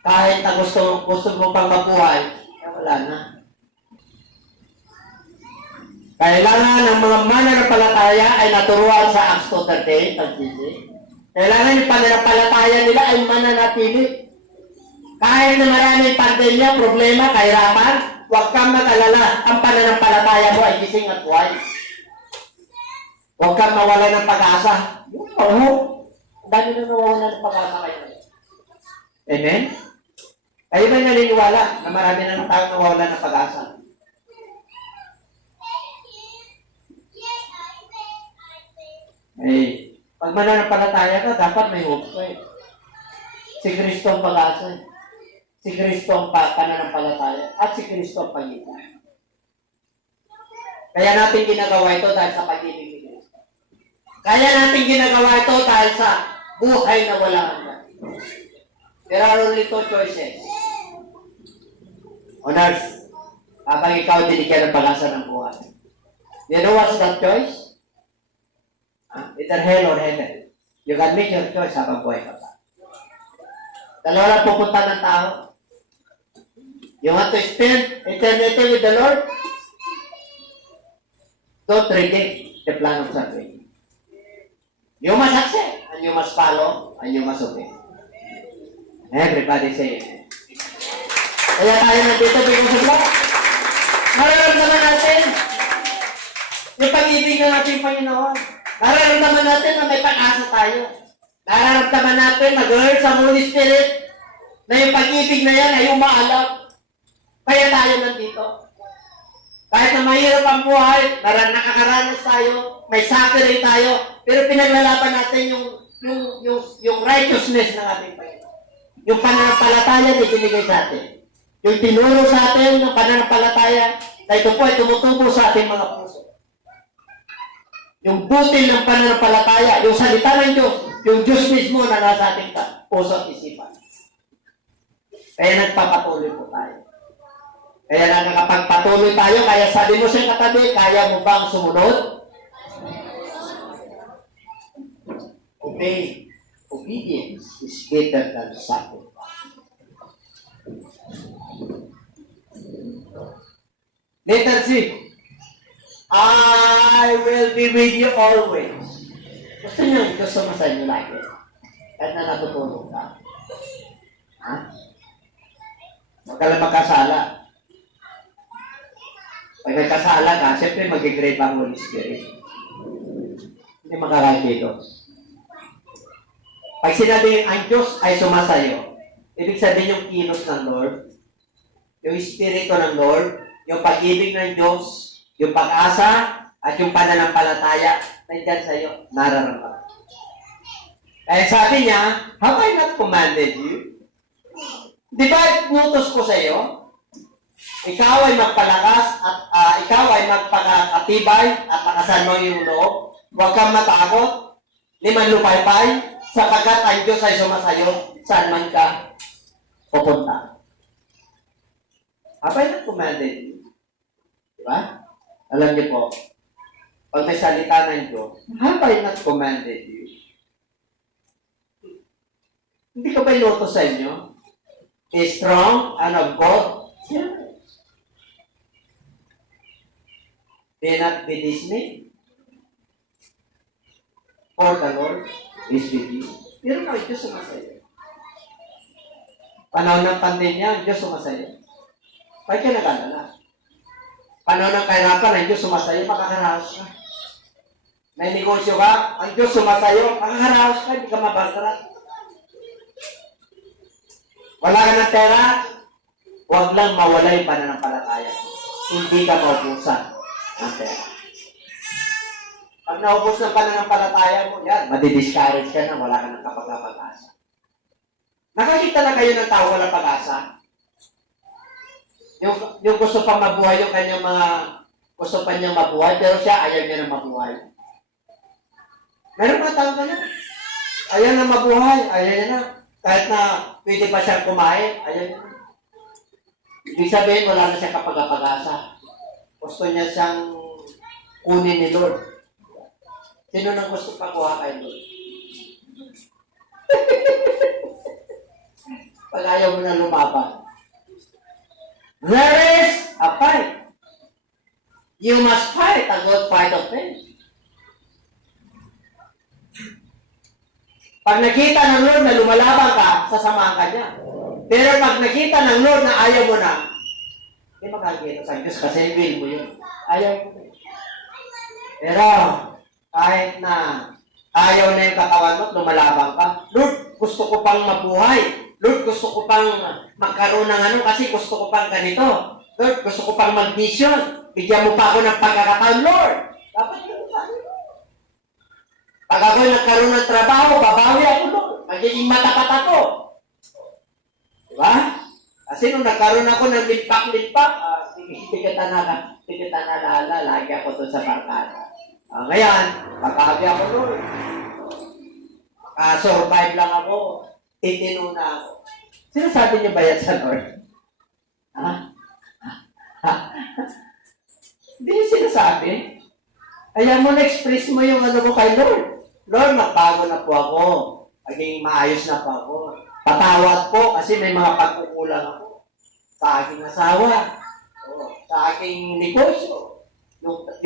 kahit na gusto mo pang mabuhay, wala na. Kailangan ng mga mananampalataya ay naturuan sa Acts 2:38, pag-ibig. Kailangan yung pananampalataya nila ay mananatili. Kahit na maraming pandemya, problema, kahirapan, huwag kang mag-alala. Ang pananampalataya mo ay gising at buhay. Huwag kang mawala ng pag-asa. Oo. Dami na nawawala ng pag-asa kayo. Amen? Kayo ba'y naniniwala na marami na ng tao nawawala ng pag-asa? Pag mananampalataya ka, dapat may hope ka eh. Si Kristo ang pag-asa eh. Si Kristo ang pananampalataya. At si Kristo ang pag-ibig. Kaya natin ginagawa ito dahil sa pag-ibig ni Kristo. Kaya natin ginagawa ito dahil sa buhay na wala hanggan. There are only two choices. On earth, habang ikaw dinigyan ng pag-asa ng buhay. You know what's that choice? Either hell or heaven. You can make your choice habang buhay ka pa. Dalawa lang pupunta ng tao. You want to spend eternity with the Lord? Don't reject the plan of salvation. You must accept, and you must follow, and you must obey. Everybody say amen. Kaya tayo nandito because of love. Nararamdaman natin yung pag-ibig ng ating Panginoon. Nararamdaman natin na may pag-asa tayo. Nararamdaman natin, nag-earn sa Holy Spirit, na yung pag-ibig na yan ay umaalap. Kaya tayo nandito. Kahit na mahirap ang buhay, nakakaranas tayo, may suffering tayo, pero pinaglalaban natin yung righteousness ng ating Panginoon. Yung pananampalataya na ibinigay sa atin. Yung tinuro sa atin ng pananampalataya na ito po ay tumutubo sa ating mga puso. Yung butil ng pananampalataya, yung salita ng Diyos, yung Diyos mismo na nasa ating puso at isipan. Kaya nagpapatuloy po tayo. Kaya nakakapagpatuloy tayo, kaya sabi mo sa katabi, kaya mo bang sumunod? Obey. Obedience is better than sacrifice. Letter C. I will be with you always. Gusto niyo kasama sa inyo lagi? Kahit na natutulog ka. Ha? Huwag ka lang magkasala. Pag nagkasala ka, siyempre mag-grave ang Holy Spirit. Hindi makakakilos. Pag sinabi ang Diyos ay sumasayo, ibig sabihin yung kilos ng Lord, yung Espiritu ng Lord, yung pag-ibig ng Diyos, yung pag-asa, at yung pananampalataya, nandiyan sa iyo, nararamdaman. Kaya sabi niya, have I not commanded you? Di ba nutos ko sa iyo? Ikaw ay magpalakas at ikaw ay magpakatibay at lakasan mo yung loob. Huwag kang matakot, liman lupaypay, sapagkat ang Diyos ay sumasayo saan man ka pupunta. Have I not commanded you? Diba? Alam niyo po, pag may salita ng Diyos, have I not commanded you? Hindi ko ba inutos sa inyo? Be strong and of God. Yeah. Be not be dismayed. For the Lord is with you. Pero ang Diyos sumasayo. Panahon ng pandemya, ang Diyos sumasayo. Bakit ka nag-alala? Panahon ng kahirapan, ang Diyos sumasayo, makakaraos ka. May negosyo ka, ang Diyos sumasayo, makakaraos ka, hindi ka mabangkrat. Wala ka ng pera, huwag lang mawala yung pananampalataya. Hindi ka maubusan ng pera. Pag naubos ng pananampalataya mo, yan, madidiscourage ka na, wala ka ng kapag-pag-asa. Nakakita na kayo ng tao walang pag-asa? Yung gusto pang mabuhay, yung kanyang mga gusto pa niyang mabuhay, pero siya ayaw niya na mabuhay. Meron mga tao ka na. Ayaw na mabuhay, ayaw niya na. Kahit na pwede pa siyang kumain, ayaw niya na. Ibig sabihin, wala na siya kapag-pag-asa. Gusto niya siyang kunin ni Lord. Sino nang gusto pakuha kay Lord? Pag ayaw mo na lumaban. There is a fight. You must fight a good fight of faith. Pag nakita ng Lord na lumalaban ka, sasamahan ka niya. Pero pag nakita ng Lord na ayaw mo na, hindi makakita sa Diyos kasi will mo yun. Ayaw mo. Pero, kahit na ayaw na yung katawan mo, lumalaban ka. Lord, gusto ko pang mabuhay. Lord, gusto ko pang magkaroon ng ano kasi gusto ko pang ganito. Lord, gusto ko pang mag-vision. Bigyan mo pa ako ng pagkakataon, Lord. Dapat yun tayo. Pag ako'y nagkaroon ng trabaho, babawi ako, Lord. Magiging matapat ako. Diba? Kasi nung nagkaroon ako ng limpak-limpak, hindi kita nalala, lagi ako doon sa barkada. Ngayon, magkakabi ako, Lord. Survive lang ako. Titino na ako. Sinasabi niyo ba yan sa Lord? Ha? Hindi niyo sinasabi. Kaya mo na-express mo yung ano mo kay Lord. Lord, magbago na po ako. Maging maayos na po ako. Patawad po kasi may mga pagkukulang ako. Sa aking asawa. Sa aking negosyo.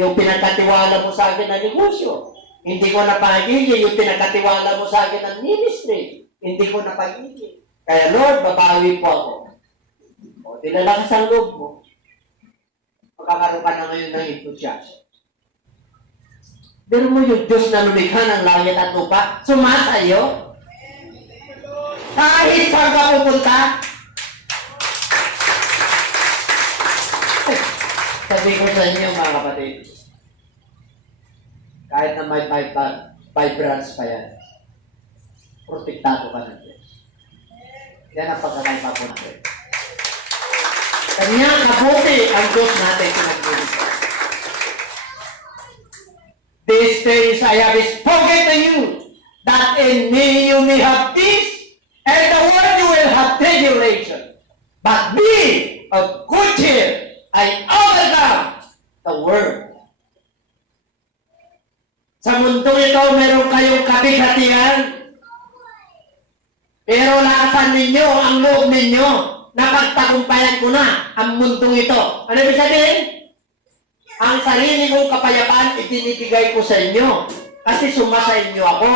Yung pinagkatiwala mo sa akin na negosyo. Hindi ko na pagiging yung pinagkatiwala mo sa akin ng ministry. Hindi ko na pagiging. Kaya Lord, babawi po ako. O, dinalakas ang loob mo. Magkakaroon ka na ngayon ng enthusiasm. Pero mo yung Diyos na lumikha ng langit at lupa, sumasayo. Kahit saan ka pupunta, sabi ko sa inyo mga kapatid, kahit na may vibrance pa yan, protektado ka ng Diyos. Yan ang pagkakaiba po natin. Kanya kabuti ang Diyos natin pinag-ibig. These things I have spoken to you, that in me you may have peace, and the world you will have tribulation. But be of good cheer, I overcome the world. Sa mundo ito, meron kayong kabigatian, pero lakasan ninyo ang loob ninyo, napagtagumpayan ko na ang mundong ito. Ano ibig sabihin? Ang sarili kong kapayapaan itinibigay ko sa inyo kasi sumasa inyo ako.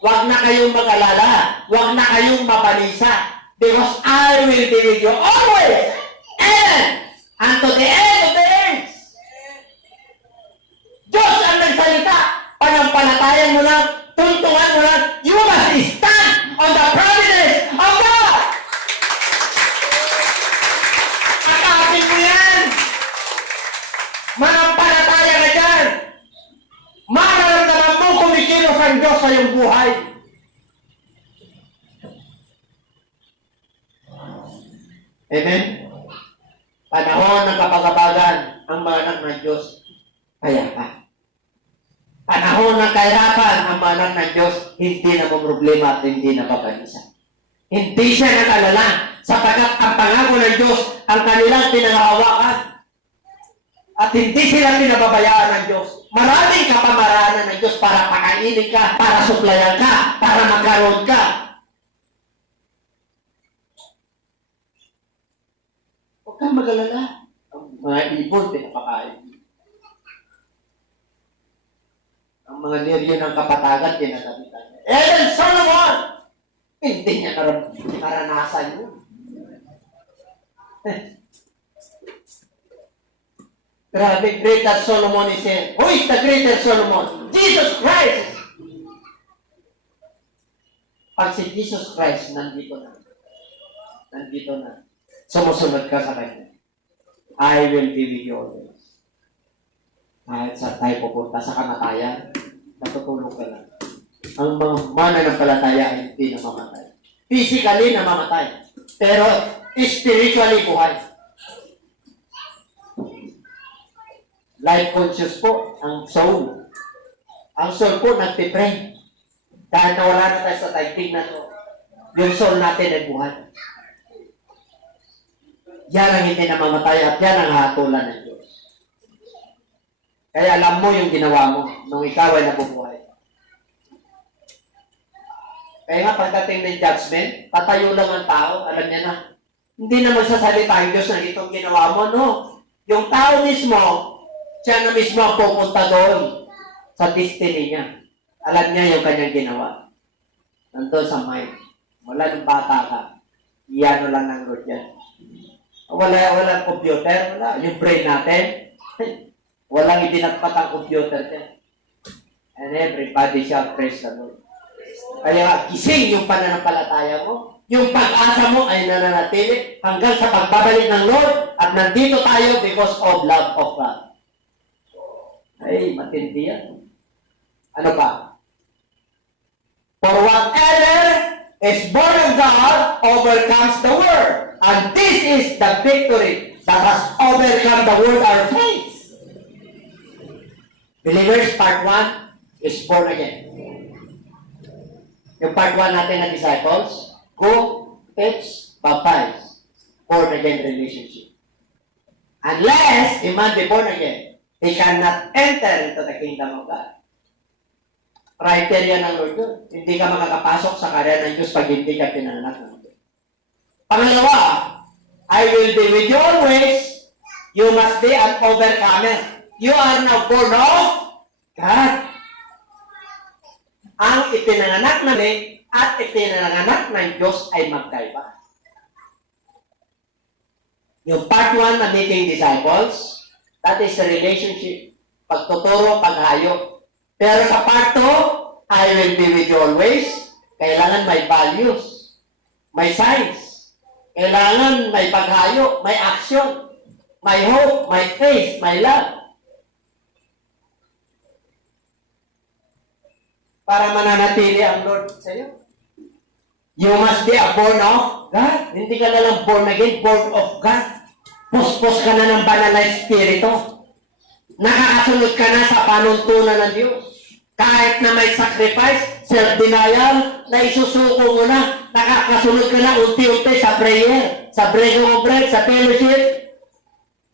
Huwag na kayong mag-alala. Huwag na kayong mabalisa. Because I will be with you always. And unto the end of the age. Diyos ang nagsalita. Panampalatayan mo lang. Tuntungan mo lang. You must stand on the promises of God. Akapin mo yan. Manampalataya ka dyan. Mararamdaman mo kumikilos ang Diyos sa iyong buhay. Amen? Panahon ng kapagabagan ang mga anak ng Diyos, payapa. Panahon ng kahirapan ang mga anak ng Diyos, hindi na problema at hindi na papanisa. Hindi siya nag-alala sapagkat ang pangako ng Diyos ang kanilang pinangahawakan. At hindi sila pinababayaan ng Diyos. Maraming kapamaraanan ng Diyos para pakainin ka, para suplayan ka, para magkaroon ka. Huwag kang mag-alala. Ang mga ibon, pinapakain. Ang mga neryo ng kapatagan, pinatabitan niya. Even Solomon! Hindi niya naranasan yun. Grabe, greater Solomon is here. Who is the greater Solomon? Jesus Christ! Pag si Jesus Christ, nandito na. Sumusunod ka sa Kanya. I will be with you always. Kahit sa tayo pupunta sa kamatayan, matutulog ka lang. Ang mga mananampalataya ay hindi namamatay. Physically namamatay. Pero spiritually buhay. Life conscious po, ang soul. Ang soul po nagpipray. Dahil nawala na tayo sa daigdig na to, yung soul natin ay buhay. Yan ang hindi namamatay at yan ang hatulan ng Diyos. Kaya alam mo yung ginawa mo nung ikaw ay nabubuhay. Kaya nga pagdating ng judgment, patayo lang ang tao, alam niya na. Hindi na magsasalita ang Diyos na itong ginawa mo, no. Yung tao mismo, siya na mismo ang pupunta doon sa destiny niya. Alam niya yung kanyang ginawa. Nandun sa mind. Wala ng bata ka. Iyano lang ng Lord yan. Wala computer. Wala. Yung brain natin. Walang idinatpat ang computer niya. And everybody shall praise the Lord. Kaya gising yung pananampalataya mo. Yung pag-asa mo ay nananatili hanggang sa pagbabalik ng Lord at nandito tayo because of love of God. Ay, matindi yan. Ano pa? For whatever is born of God overcomes the world. And this is the victory that has overcome the world, our faith. Believers, part 1 is born again. Yung part 1 natin na disciples, go, teach, baptize. Born again relationship. Unless a man be born again, he cannot enter into the kingdom of God. Criteria ng Lord yun. Hindi ka makakapasok sa karya ng Diyos pag hindi ka pinanganak ng Diyos. Pangalawa, I will be with you always. You must be an overcomer. You are now born of God. Ang ipinanganak namin at ipinanganak ng Diyos ay magkaiba. Yung part 1 na making disciples, that is a relationship. Pagtuturo, paghayo. Pero sa part 2, I will be with you always. Kailangan may values. may signs. Kailangan may paghayo, may action, may hope, may faith, may love. Para mananatili ang Lord sa iyo. You must be a born of God. Hindi ka na lang born again, born of God. Puspos ka na ng banal na espiritu. Nakakasunod ka na sa panuntunan ng Diyos. Kahit na may sacrifice, self-denial, na isusuko mo na, nakakasunod ka na unti-unti sa prayer, sa breaking of bread, sa fellowship,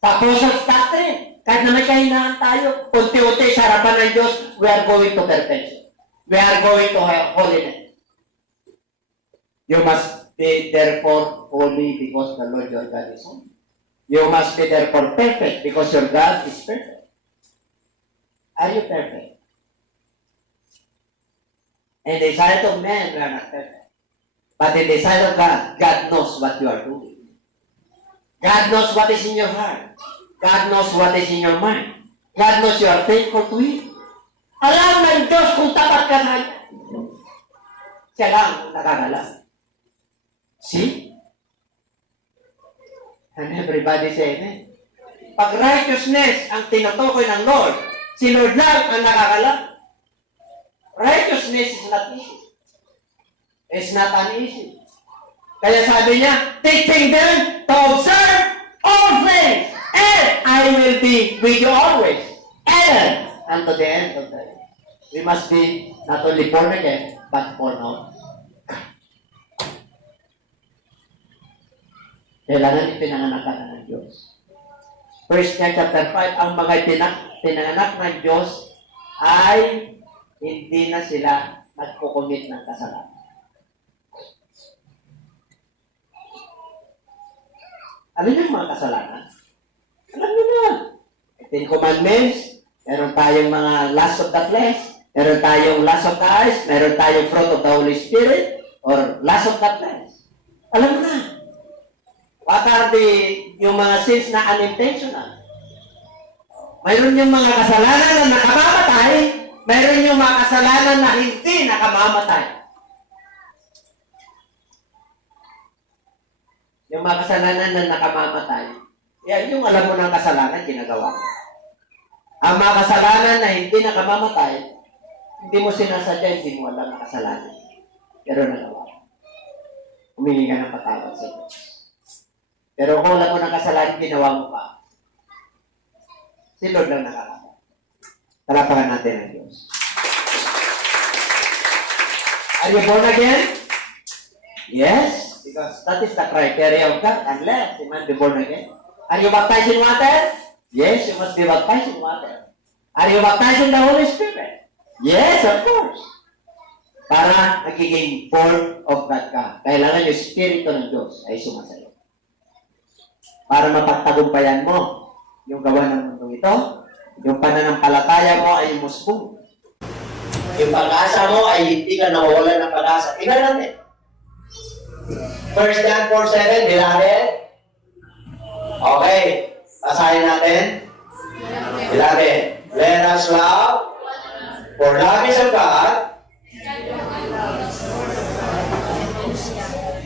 sa apostles' doctrine. Kahit na may kahinaan tayo, unti-unti sa harapan ng Diyos, we are going to perfection. We are going to holiness. You must be therefore holy because the Lord your God is holy. You must be therefore perfect because your God is perfect. Are you perfect? In the sight of man, we are not perfect. But in the sight of God, God knows what you are doing. God knows what is in your heart. God knows what is in your mind. God knows you are faithful to Him. Alam ng Diyos kung tapat ka na. Siya lang nakakala. See? And everybody say amen. Pag righteousness ang tinutukoy ng Lord, si Lord lang ang nakakala. Righteousness is not easy. It's not uneasy. Kaya sabi niya, teaching them to observe all things, and I will be with you always, and unto the end of the day. We must be not only born again, but born of God. Kailangan ipinanganak ka ng Diyos. 1 chapter 5, ang mga pinanganak ng Diyos ay hindi na sila nagkukumit ng kasalanan. Alam niyo yung mga kasalanan? Alam niyo na. 10 commandments, meron tayong mga lust of the flesh, meron tayong lust of the eyes, meron tayong fruit of the Holy Spirit, or lust of the flesh. Alam mo na. What are yung mga sins na unintentional? Mayroon yung mga kasalanan na nakamamatay, mayroon yung mga kasalanan na hindi nakamamatay. Yung mga kasalanan na nakamamatay, yan yung alam mo ng kasalanan, ginagawa mo. Ang mga kasalanan na hindi nakamamatay, hindi mo sinasadya, hindi mo alam na kasalanan. Pero nagawa mo. Humingi ka ng patawad sa Diyos. Pero kung alam mo ng kasalanan, ginawa mo pa. Si Lord lang nakakatawa. Talapakan natin ang Diyos. Are you born again? Yes, because that is the criteria of God. Unless you must be born again. Are you baptized in water? Yes, you must be baptized in water. Are you baptized in the Holy Spirit? Yes, of course. Para nagiging born of God ka. Kailangan yung Espiritu ng Diyos ay sumasayo. Para mapagtagumpayan mo yung gawa ng mundo ito, yung pananampalataya mo ay musbong. Yung pag-asa mo ay hindi ka nawawalan ng pag-asa. Tingnan natin. 1 John 4:7, beloved. Okay. Basahin natin. Beloved, let us love, for love is of God.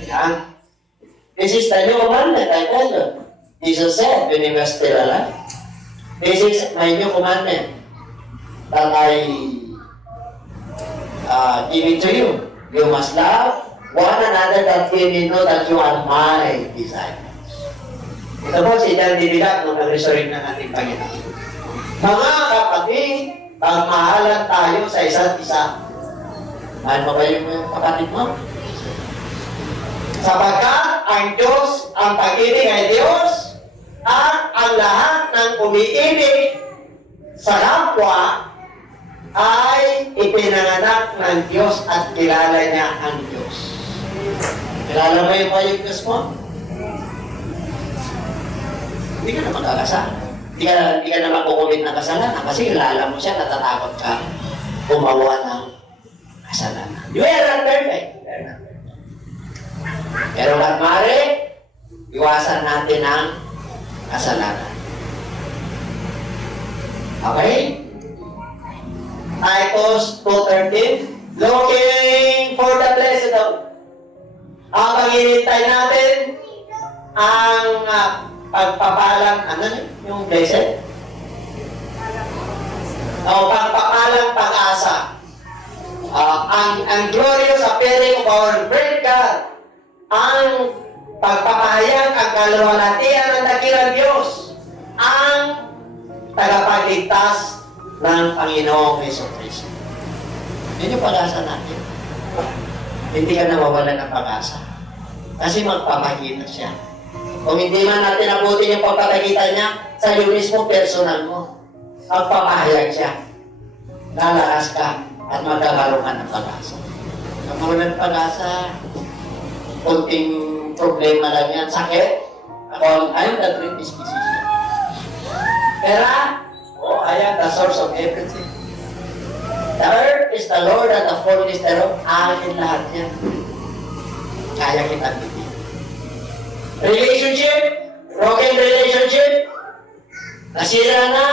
Yan. This is the new commandment, I tell you. Jesus said when he was still alive, this is my new commandment that I give it to you. You must love one another that you may know that you are my disciples. Ito po si John Dibilat nung nag-resurrect ng ating Panginoon. Mga kapatid, pagmahalan tayo sa isa't isa. Mahal mo ba yung kapatid mo? Sapagkat ang Diyos, ang pag-ibig ay Diyos, at ang lahat ng umiibig sa kapwa ay ipinanganak ng Diyos at kilala niya ang Diyos. Kilala mo yung Diyos mo? Hindi ka na magkakasala. Hindi ka na makukulit ng kasalanan kasi kilala mo siya, natatakot ka gumawa ng kasalanan. You are not perfect. Pero mari, iwasan natin ang kasalanan. Okay? Titus 2:13, looking for the blessed hope Ang pag-inintay natin, ang pagpapalang, ano yung blessed? O pagpapalang pag-asa. Ang glorious appearing of our great God, ang pagpapahayag, ang kaluwalhatian ng dakilang Diyos, ang tagapagligtas ng Panginoong Jesucristo. Yun yung pag-asa natin. Hindi ka nawawalan ng pag-asa. Kasi magpapakita siya. Kung hindi man natin abutin yung pagpapakita niya, sa iyo mismo, personal mo. Magpapahayag siya. Lalakas ka at magkakaroon ka ng pag-asa. Kapag walang pag-asa, kunting problema lang yan. Sakit. Ako, I am the great physician. Pera, I am the source of everything. The earth is the Lord and the fullness thereof. Akin lahat yan. Kaya kita bigyan. Relationship, broken relationship, nasira na,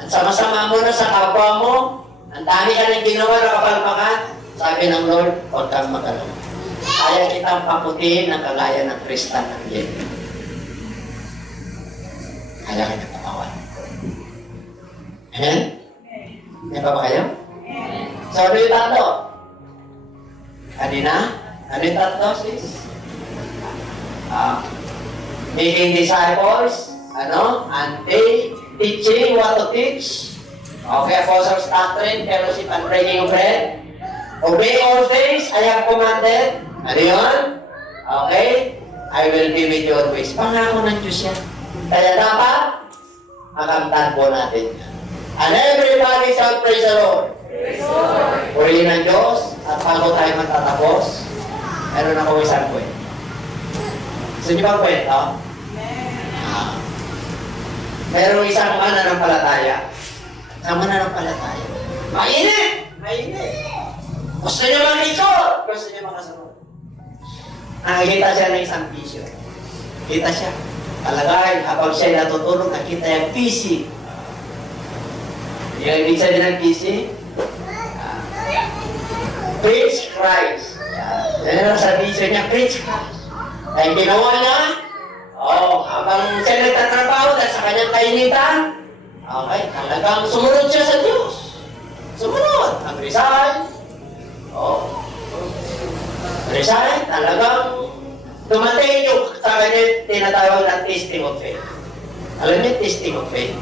ang sama-sama mo na sa kapwa mo, ang dami ka nang ginawa na kapalpakan, sabi ng Lord, huwag kang mag-alala. Kaya kitang paputiin ng kagaya ng kristal ng yelo. Kaya ka nang patawan. Amen? May pa ba kayo? So, ano yung tatlo? Kanina? Ano yung tatlo, sis? Making disciples, and they teaching what to teach. Okay, apostles' doctrine, fellowship, and breaking of bread. Obey all things I have commanded. Ano yun? Okay? I will be with you always. Pangako ng Diyos yan. Kaya dapat, makamtan po natin yan. And everybody shall praise the Lord. Purihin ng Diyos, at bago tayo magtatapos, meron ako isang kwento. Gusto niyo ba kwento? Merong isang mananampalataya. Isang mananampalataya. Mainit! Mainit! Gusto niya mag-ikot! Gusto niya makasunod. Nakikita siya ng isang bisyo. Kita siya. Talagay, habang siya natutulog, nakita yung PC. Yung ibig sabihin ng PC, Preach Christ. Yan ang sa bisyo niya, Preach Christ. Kaya ginawa niya, habang siya nagtatrabaho dahil sa kanyang kainitan, okay, talagang sumunod siya sa Diyos. Sumunod. Resign, talagang dumating yung sa kanya tinatawag na testing of faith. Alam niyo, testing of faith.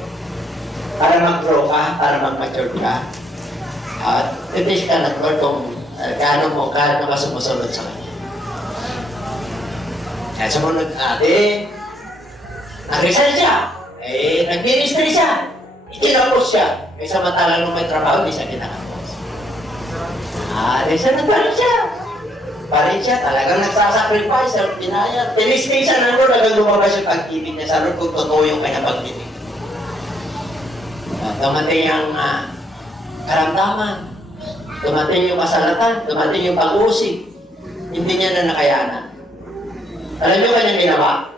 Para mag-grow ka, para mag-mature ka. At titest ka ng Lord kung gaano ka sumusunod sa kanya. Kaya sumunod natin, nag-resign siya, nag-ministry siya, itinapos siya. May samantalang nung may trabaho, hindi siya kinakapos. Resign na parin siya, talagang nagsasacrifice, pinayat. Tinisting siya ng Lord, hanggang lumabas yung pag-ibig niya sa Lord kung totoo yung kanya pag-ibig. Dumating ang karamdaman, dumating yung kasalatan, dumating yung pag-usig. Hindi niya na nakayanan. Alam niyo kanyang ginawa?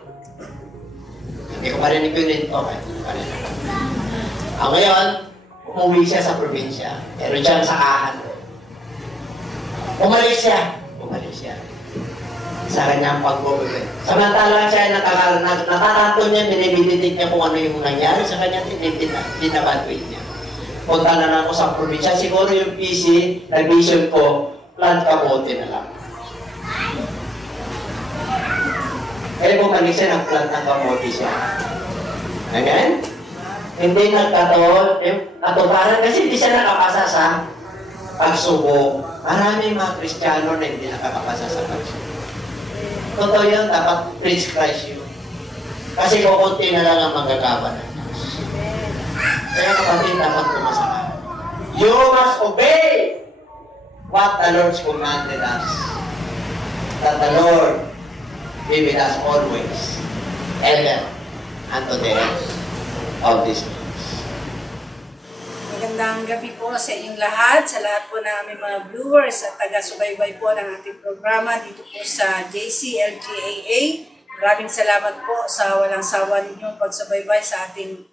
Hindi ko marinig ko yun. Okay. Ngayon, umuwi siya sa probinsya. Meron siyang sakahan. Umalis siya. Sa kanyang pag-uwi. Samantalang siya natatanto niya, binibiditig niya kung ano yung nangyari sa kanya, binabantuin niya. Punta na lang ako sa probinsya. Siguro yung PC, nag-vision ko, plant kamote na lang. Kaya bumalik siya, nag-plant ng kamote siya. Amen? Hindi katuparan kasi hindi siya nakapasa sa pagsubok. Maraming mga Kristiyano na hindi nakakapasa sa pagsubok. Totoo yun, dapat preach Christ yun. Kasi kukunti na lang ang magagawa ng Diyos. Kaya kapatid, dapat pumasa ka. You must obey what the Lord's commanded us. That the Lord be with us always, ever, unto the end of this world. Magandang gabi po sa inyong lahat, sa lahat po ng aming mga viewers at taga-subaybay po ng ating programa dito po sa JCLGAA. Maraming salamat po sa walang sawa ninyong pagsubaybay sa ating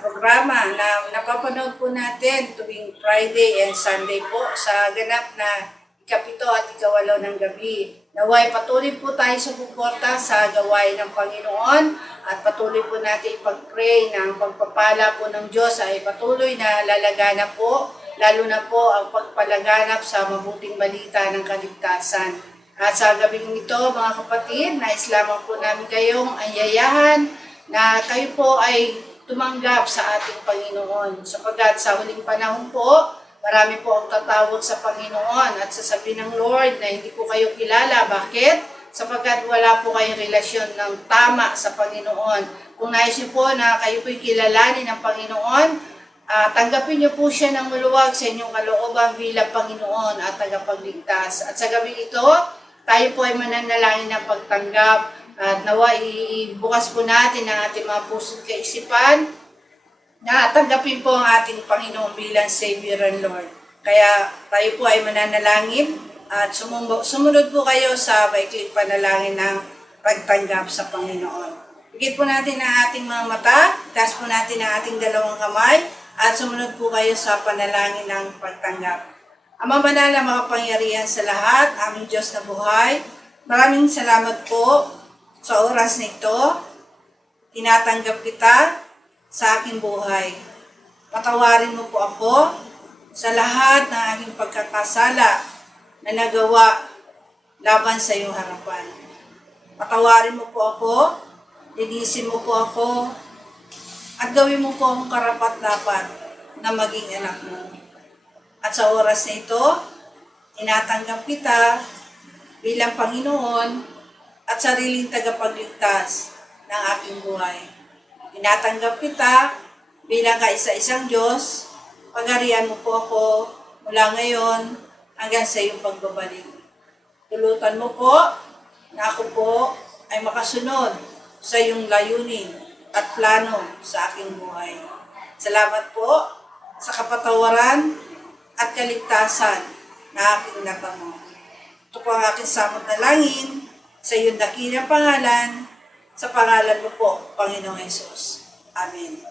programa na napapanood po natin tuwing Friday and Sunday po sa ganap na ikapito at ikawalo ng gabi Naway patuloy po tayo sumuporta sa gawain ng Panginoon at patuloy po natin ipag-pray na ang pagpapala po ng Diyos ay patuloy na lalaganap po, lalo na po ang pagpalaganap sa mabuting balita ng kaligtasan. At sa gabing ito, mga kapatid, nais lamang po namin kayong anyayahan na kayo po ay tumanggap sa ating Panginoon. Sapagkat sa huling panahon po, marami po ang tatawag sa Panginoon at sasabihin ng Lord na hindi ko kayo kilala. Bakit? Sapagkat wala po kayong relasyon ng tama sa Panginoon. Kung nais niyo po na kayo po'y kilalanin ng Panginoon, tanggapin niyo po siya ng maluwag sa inyong kalooban bilang Panginoon at tagapagligtas. At sa gabi ito, tayo po ay mananalangin ng pagtanggap at nawa ibukas po natin ang ating mga puso't kaisipan na tanggapin po ang ating Panginoon bilang Savior and Lord. Kaya tayo po ay mananalangin at sumunod po kayo sa maikling panalangin ng pagtanggap sa Panginoon. Pigit po natin ang ating mga mata, taas po natin ang ating dalawang kamay, at sumunod po kayo sa panalangin ng pagtanggap. Ama banal na makapangyarihan sa lahat, aming Diyos na buhay, maraming salamat po sa oras na ito. Tinatanggap kita sa aking buhay. Patawarin mo po ako sa lahat ng aking pagkakasala na nagawa laban sa iyong harapan. Patawarin mo po ako, linisin mo po ako, at gawin mo po akong karapat-dapat na maging anak mo. At sa oras na ito, tinatanggap kita bilang Panginoon at sariling tagapagligtas ng aking buhay. Tinatanggap kita bilang kaisa-isang Diyos. Pagharian mo po ako mula ngayon hanggang sa iyong pagbabalik. Tulutan mo po na ako po ay makasunod sa iyong layunin at plano sa aking buhay. Salamat po sa kapatawaran at kaligtasan na aking natamo. Ito po ang aking samot na langin sa iyong dakilang pangalan, sa pangalan mo po, Panginoong Hesus. Amen.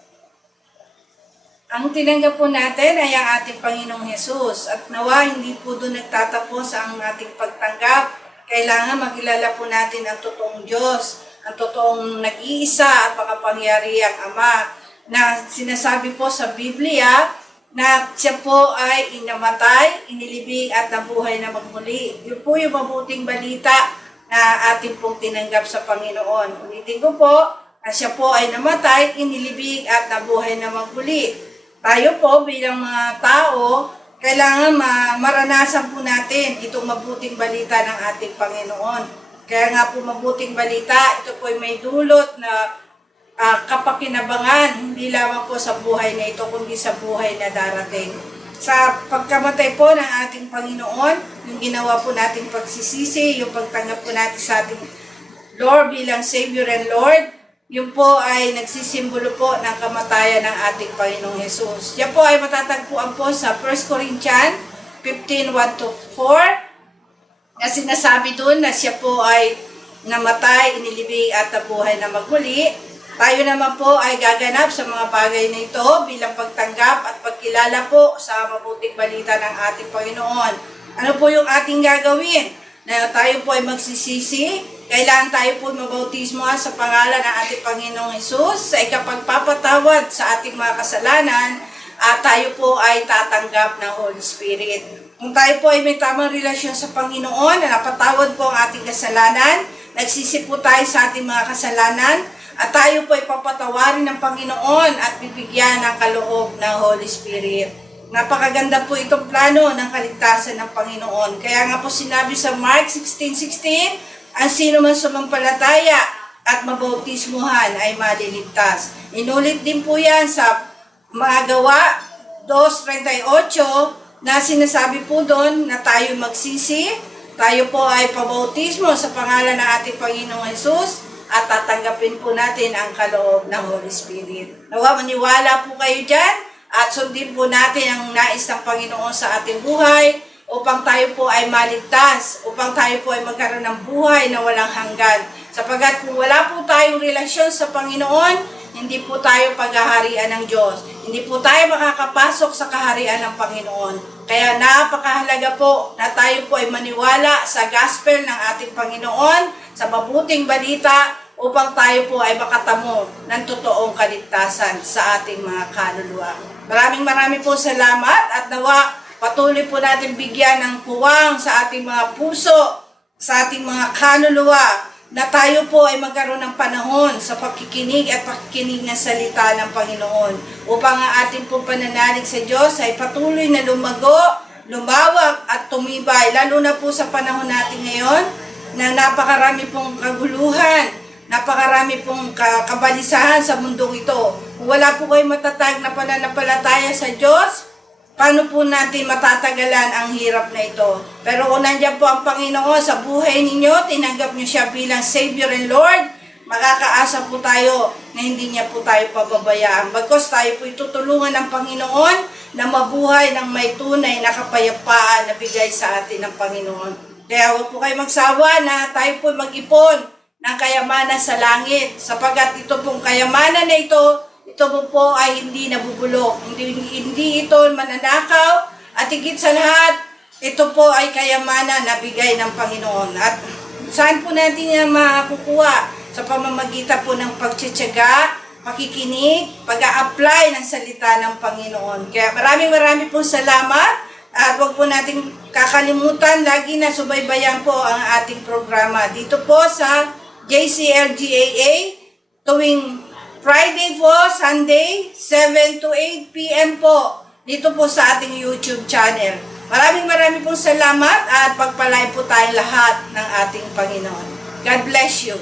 Ang tinanggap po natin ay ang ating Panginoong Hesus at nawa hindi po doon nagtatapos ang ating pagtanggap. Kailangan makilala po natin ang totoong Diyos, ang totoong nag-iisa at makapangyarihang Ama na sinasabi po sa Biblia na siya po ay inamatay, inilibing at nabuhay na magmuli. Yun po yung mabuting balita na ating pong tinanggap sa Panginoon. Ulitin ko po, na siya po ay namatay, inilibing at nabuhay na magmuli. Tayo po bilang mga tao, kailangan maranasan po natin itong mabuting balita ng ating Panginoon. Kaya nga po mabuting balita, ito po ay may dulot na kapakinabangan, hindi lamang po sa buhay na ito, kundi sa buhay na darating. Sa pagkamatay po ng ating Panginoon, yung ginawa po nating pagsisisi, yung pagtanggap po natin sa ating Lord bilang Savior and Lord, yun po ay nagsisimbolo po ng kamatayan ng ating Panginoong Hesus. Yan po ay matatagpuan po sa 1 Corinthians 15:1-4, na sinasabi doon na siya po ay namatay, inilibing at nabuhay na magmuli. Tayo naman po ay gaganap sa mga bagay na ito bilang pagtanggap at pagkilala po sa mabuting balita ng ating Panginoon. Ano po yung ating gagawin? Na tayo po ay magsisisi, kailangan tayo po mabautismo sa pangalan ng ating Panginoong Hesus sa ikapagpapatawad sa ating mga kasalanan at tayo po ay tatanggap ng Holy Spirit. Kung tayo po ay may tamang relasyon sa Panginoon na napatawad po ang ating kasalanan, nagsisi po tayo sa ating mga kasalanan, at tayo po ay papatawarin ng Panginoon at bibigyan ng kaloob ng Holy Spirit. Napakaganda po itong plano ng kaligtasan ng Panginoon. Kaya nga po sinabi sa Mark 16:16, ang sino man sumampalataya at mabautismuhan ay maliligtas. Inulit din po yan sa mga Gawa 2:38 na sinasabi po doon na tayo magsisi, tayo po ay pabautismo sa pangalan ng ating Panginoong Hesus, at tatanggapin po natin ang kaloob ng Holy Spirit. Nawa maniwala po kayo dyan at sundin po natin ang nais ng Panginoon sa ating buhay upang tayo po ay maligtas, upang tayo po ay magkaroon ng buhay na walang hanggan. Sapagkat kung wala po tayong relasyon sa Panginoon, hindi po tayo paghaharian ng Diyos. Hindi po tayo makakapasok sa kaharian ng Panginoon. Kaya napakahalaga po na tayo po ay maniwala sa gospel ng ating Panginoon, sa mabuting balita, upang tayo po ay makatamo ng totoong kaligtasan sa ating mga kaluluwa. Maraming po salamat at nawa patuloy po natin bigyan ng puwang sa ating mga puso, sa ating mga kaluluwa, na tayo po ay magkaroon ng panahon sa pakikinig at pakikinig ng salita ng Panginoon upang ang ating po pananalig sa Diyos ay patuloy na lumago, lumawak at tumibay, lalo na po sa panahon natin ngayon na napakarami pong kaguluhan, napakarami pong kabalisahan sa mundong ito. Kung wala po kayo matatag na pananampalataya sa Diyos, paano po natin matatagalan ang hirap na ito? Pero kung nandiyan po ang Panginoon sa buhay ninyo, tinanggap niyo siya bilang Savior and Lord, makakaasa po tayo na hindi niya po tayo pababayaan. Bagkus tayo po itutulungan ng Panginoon na mabuhay ng may tunay na kapayapaan na bigay sa atin ng Panginoon. Kaya huwag po kayo magsawa na tayo po mag-ipon ng kayamanan sa langit, sapagkat ito pong kayamanan na ito po ay hindi nabubulok, hindi ito mananakaw, at higit sa lahat, ito po ay kayamanan na bigay ng Panginoon. At saan po natin yan makukuha? Sa pamamagitan po ng pagtsatsaga, pakikinig, pag-a-apply ng salita ng Panginoon. Kaya maraming pong salamat, at huwag po natin kakalimutan, lagi na subaybayan po ang ating programa dito po sa JCLGAA tuwing Friday po, Sunday, 7 to 8 p.m. po, dito po sa ating YouTube channel. Maraming pong salamat at pagpalain po tayong lahat ng ating Panginoon. God bless you.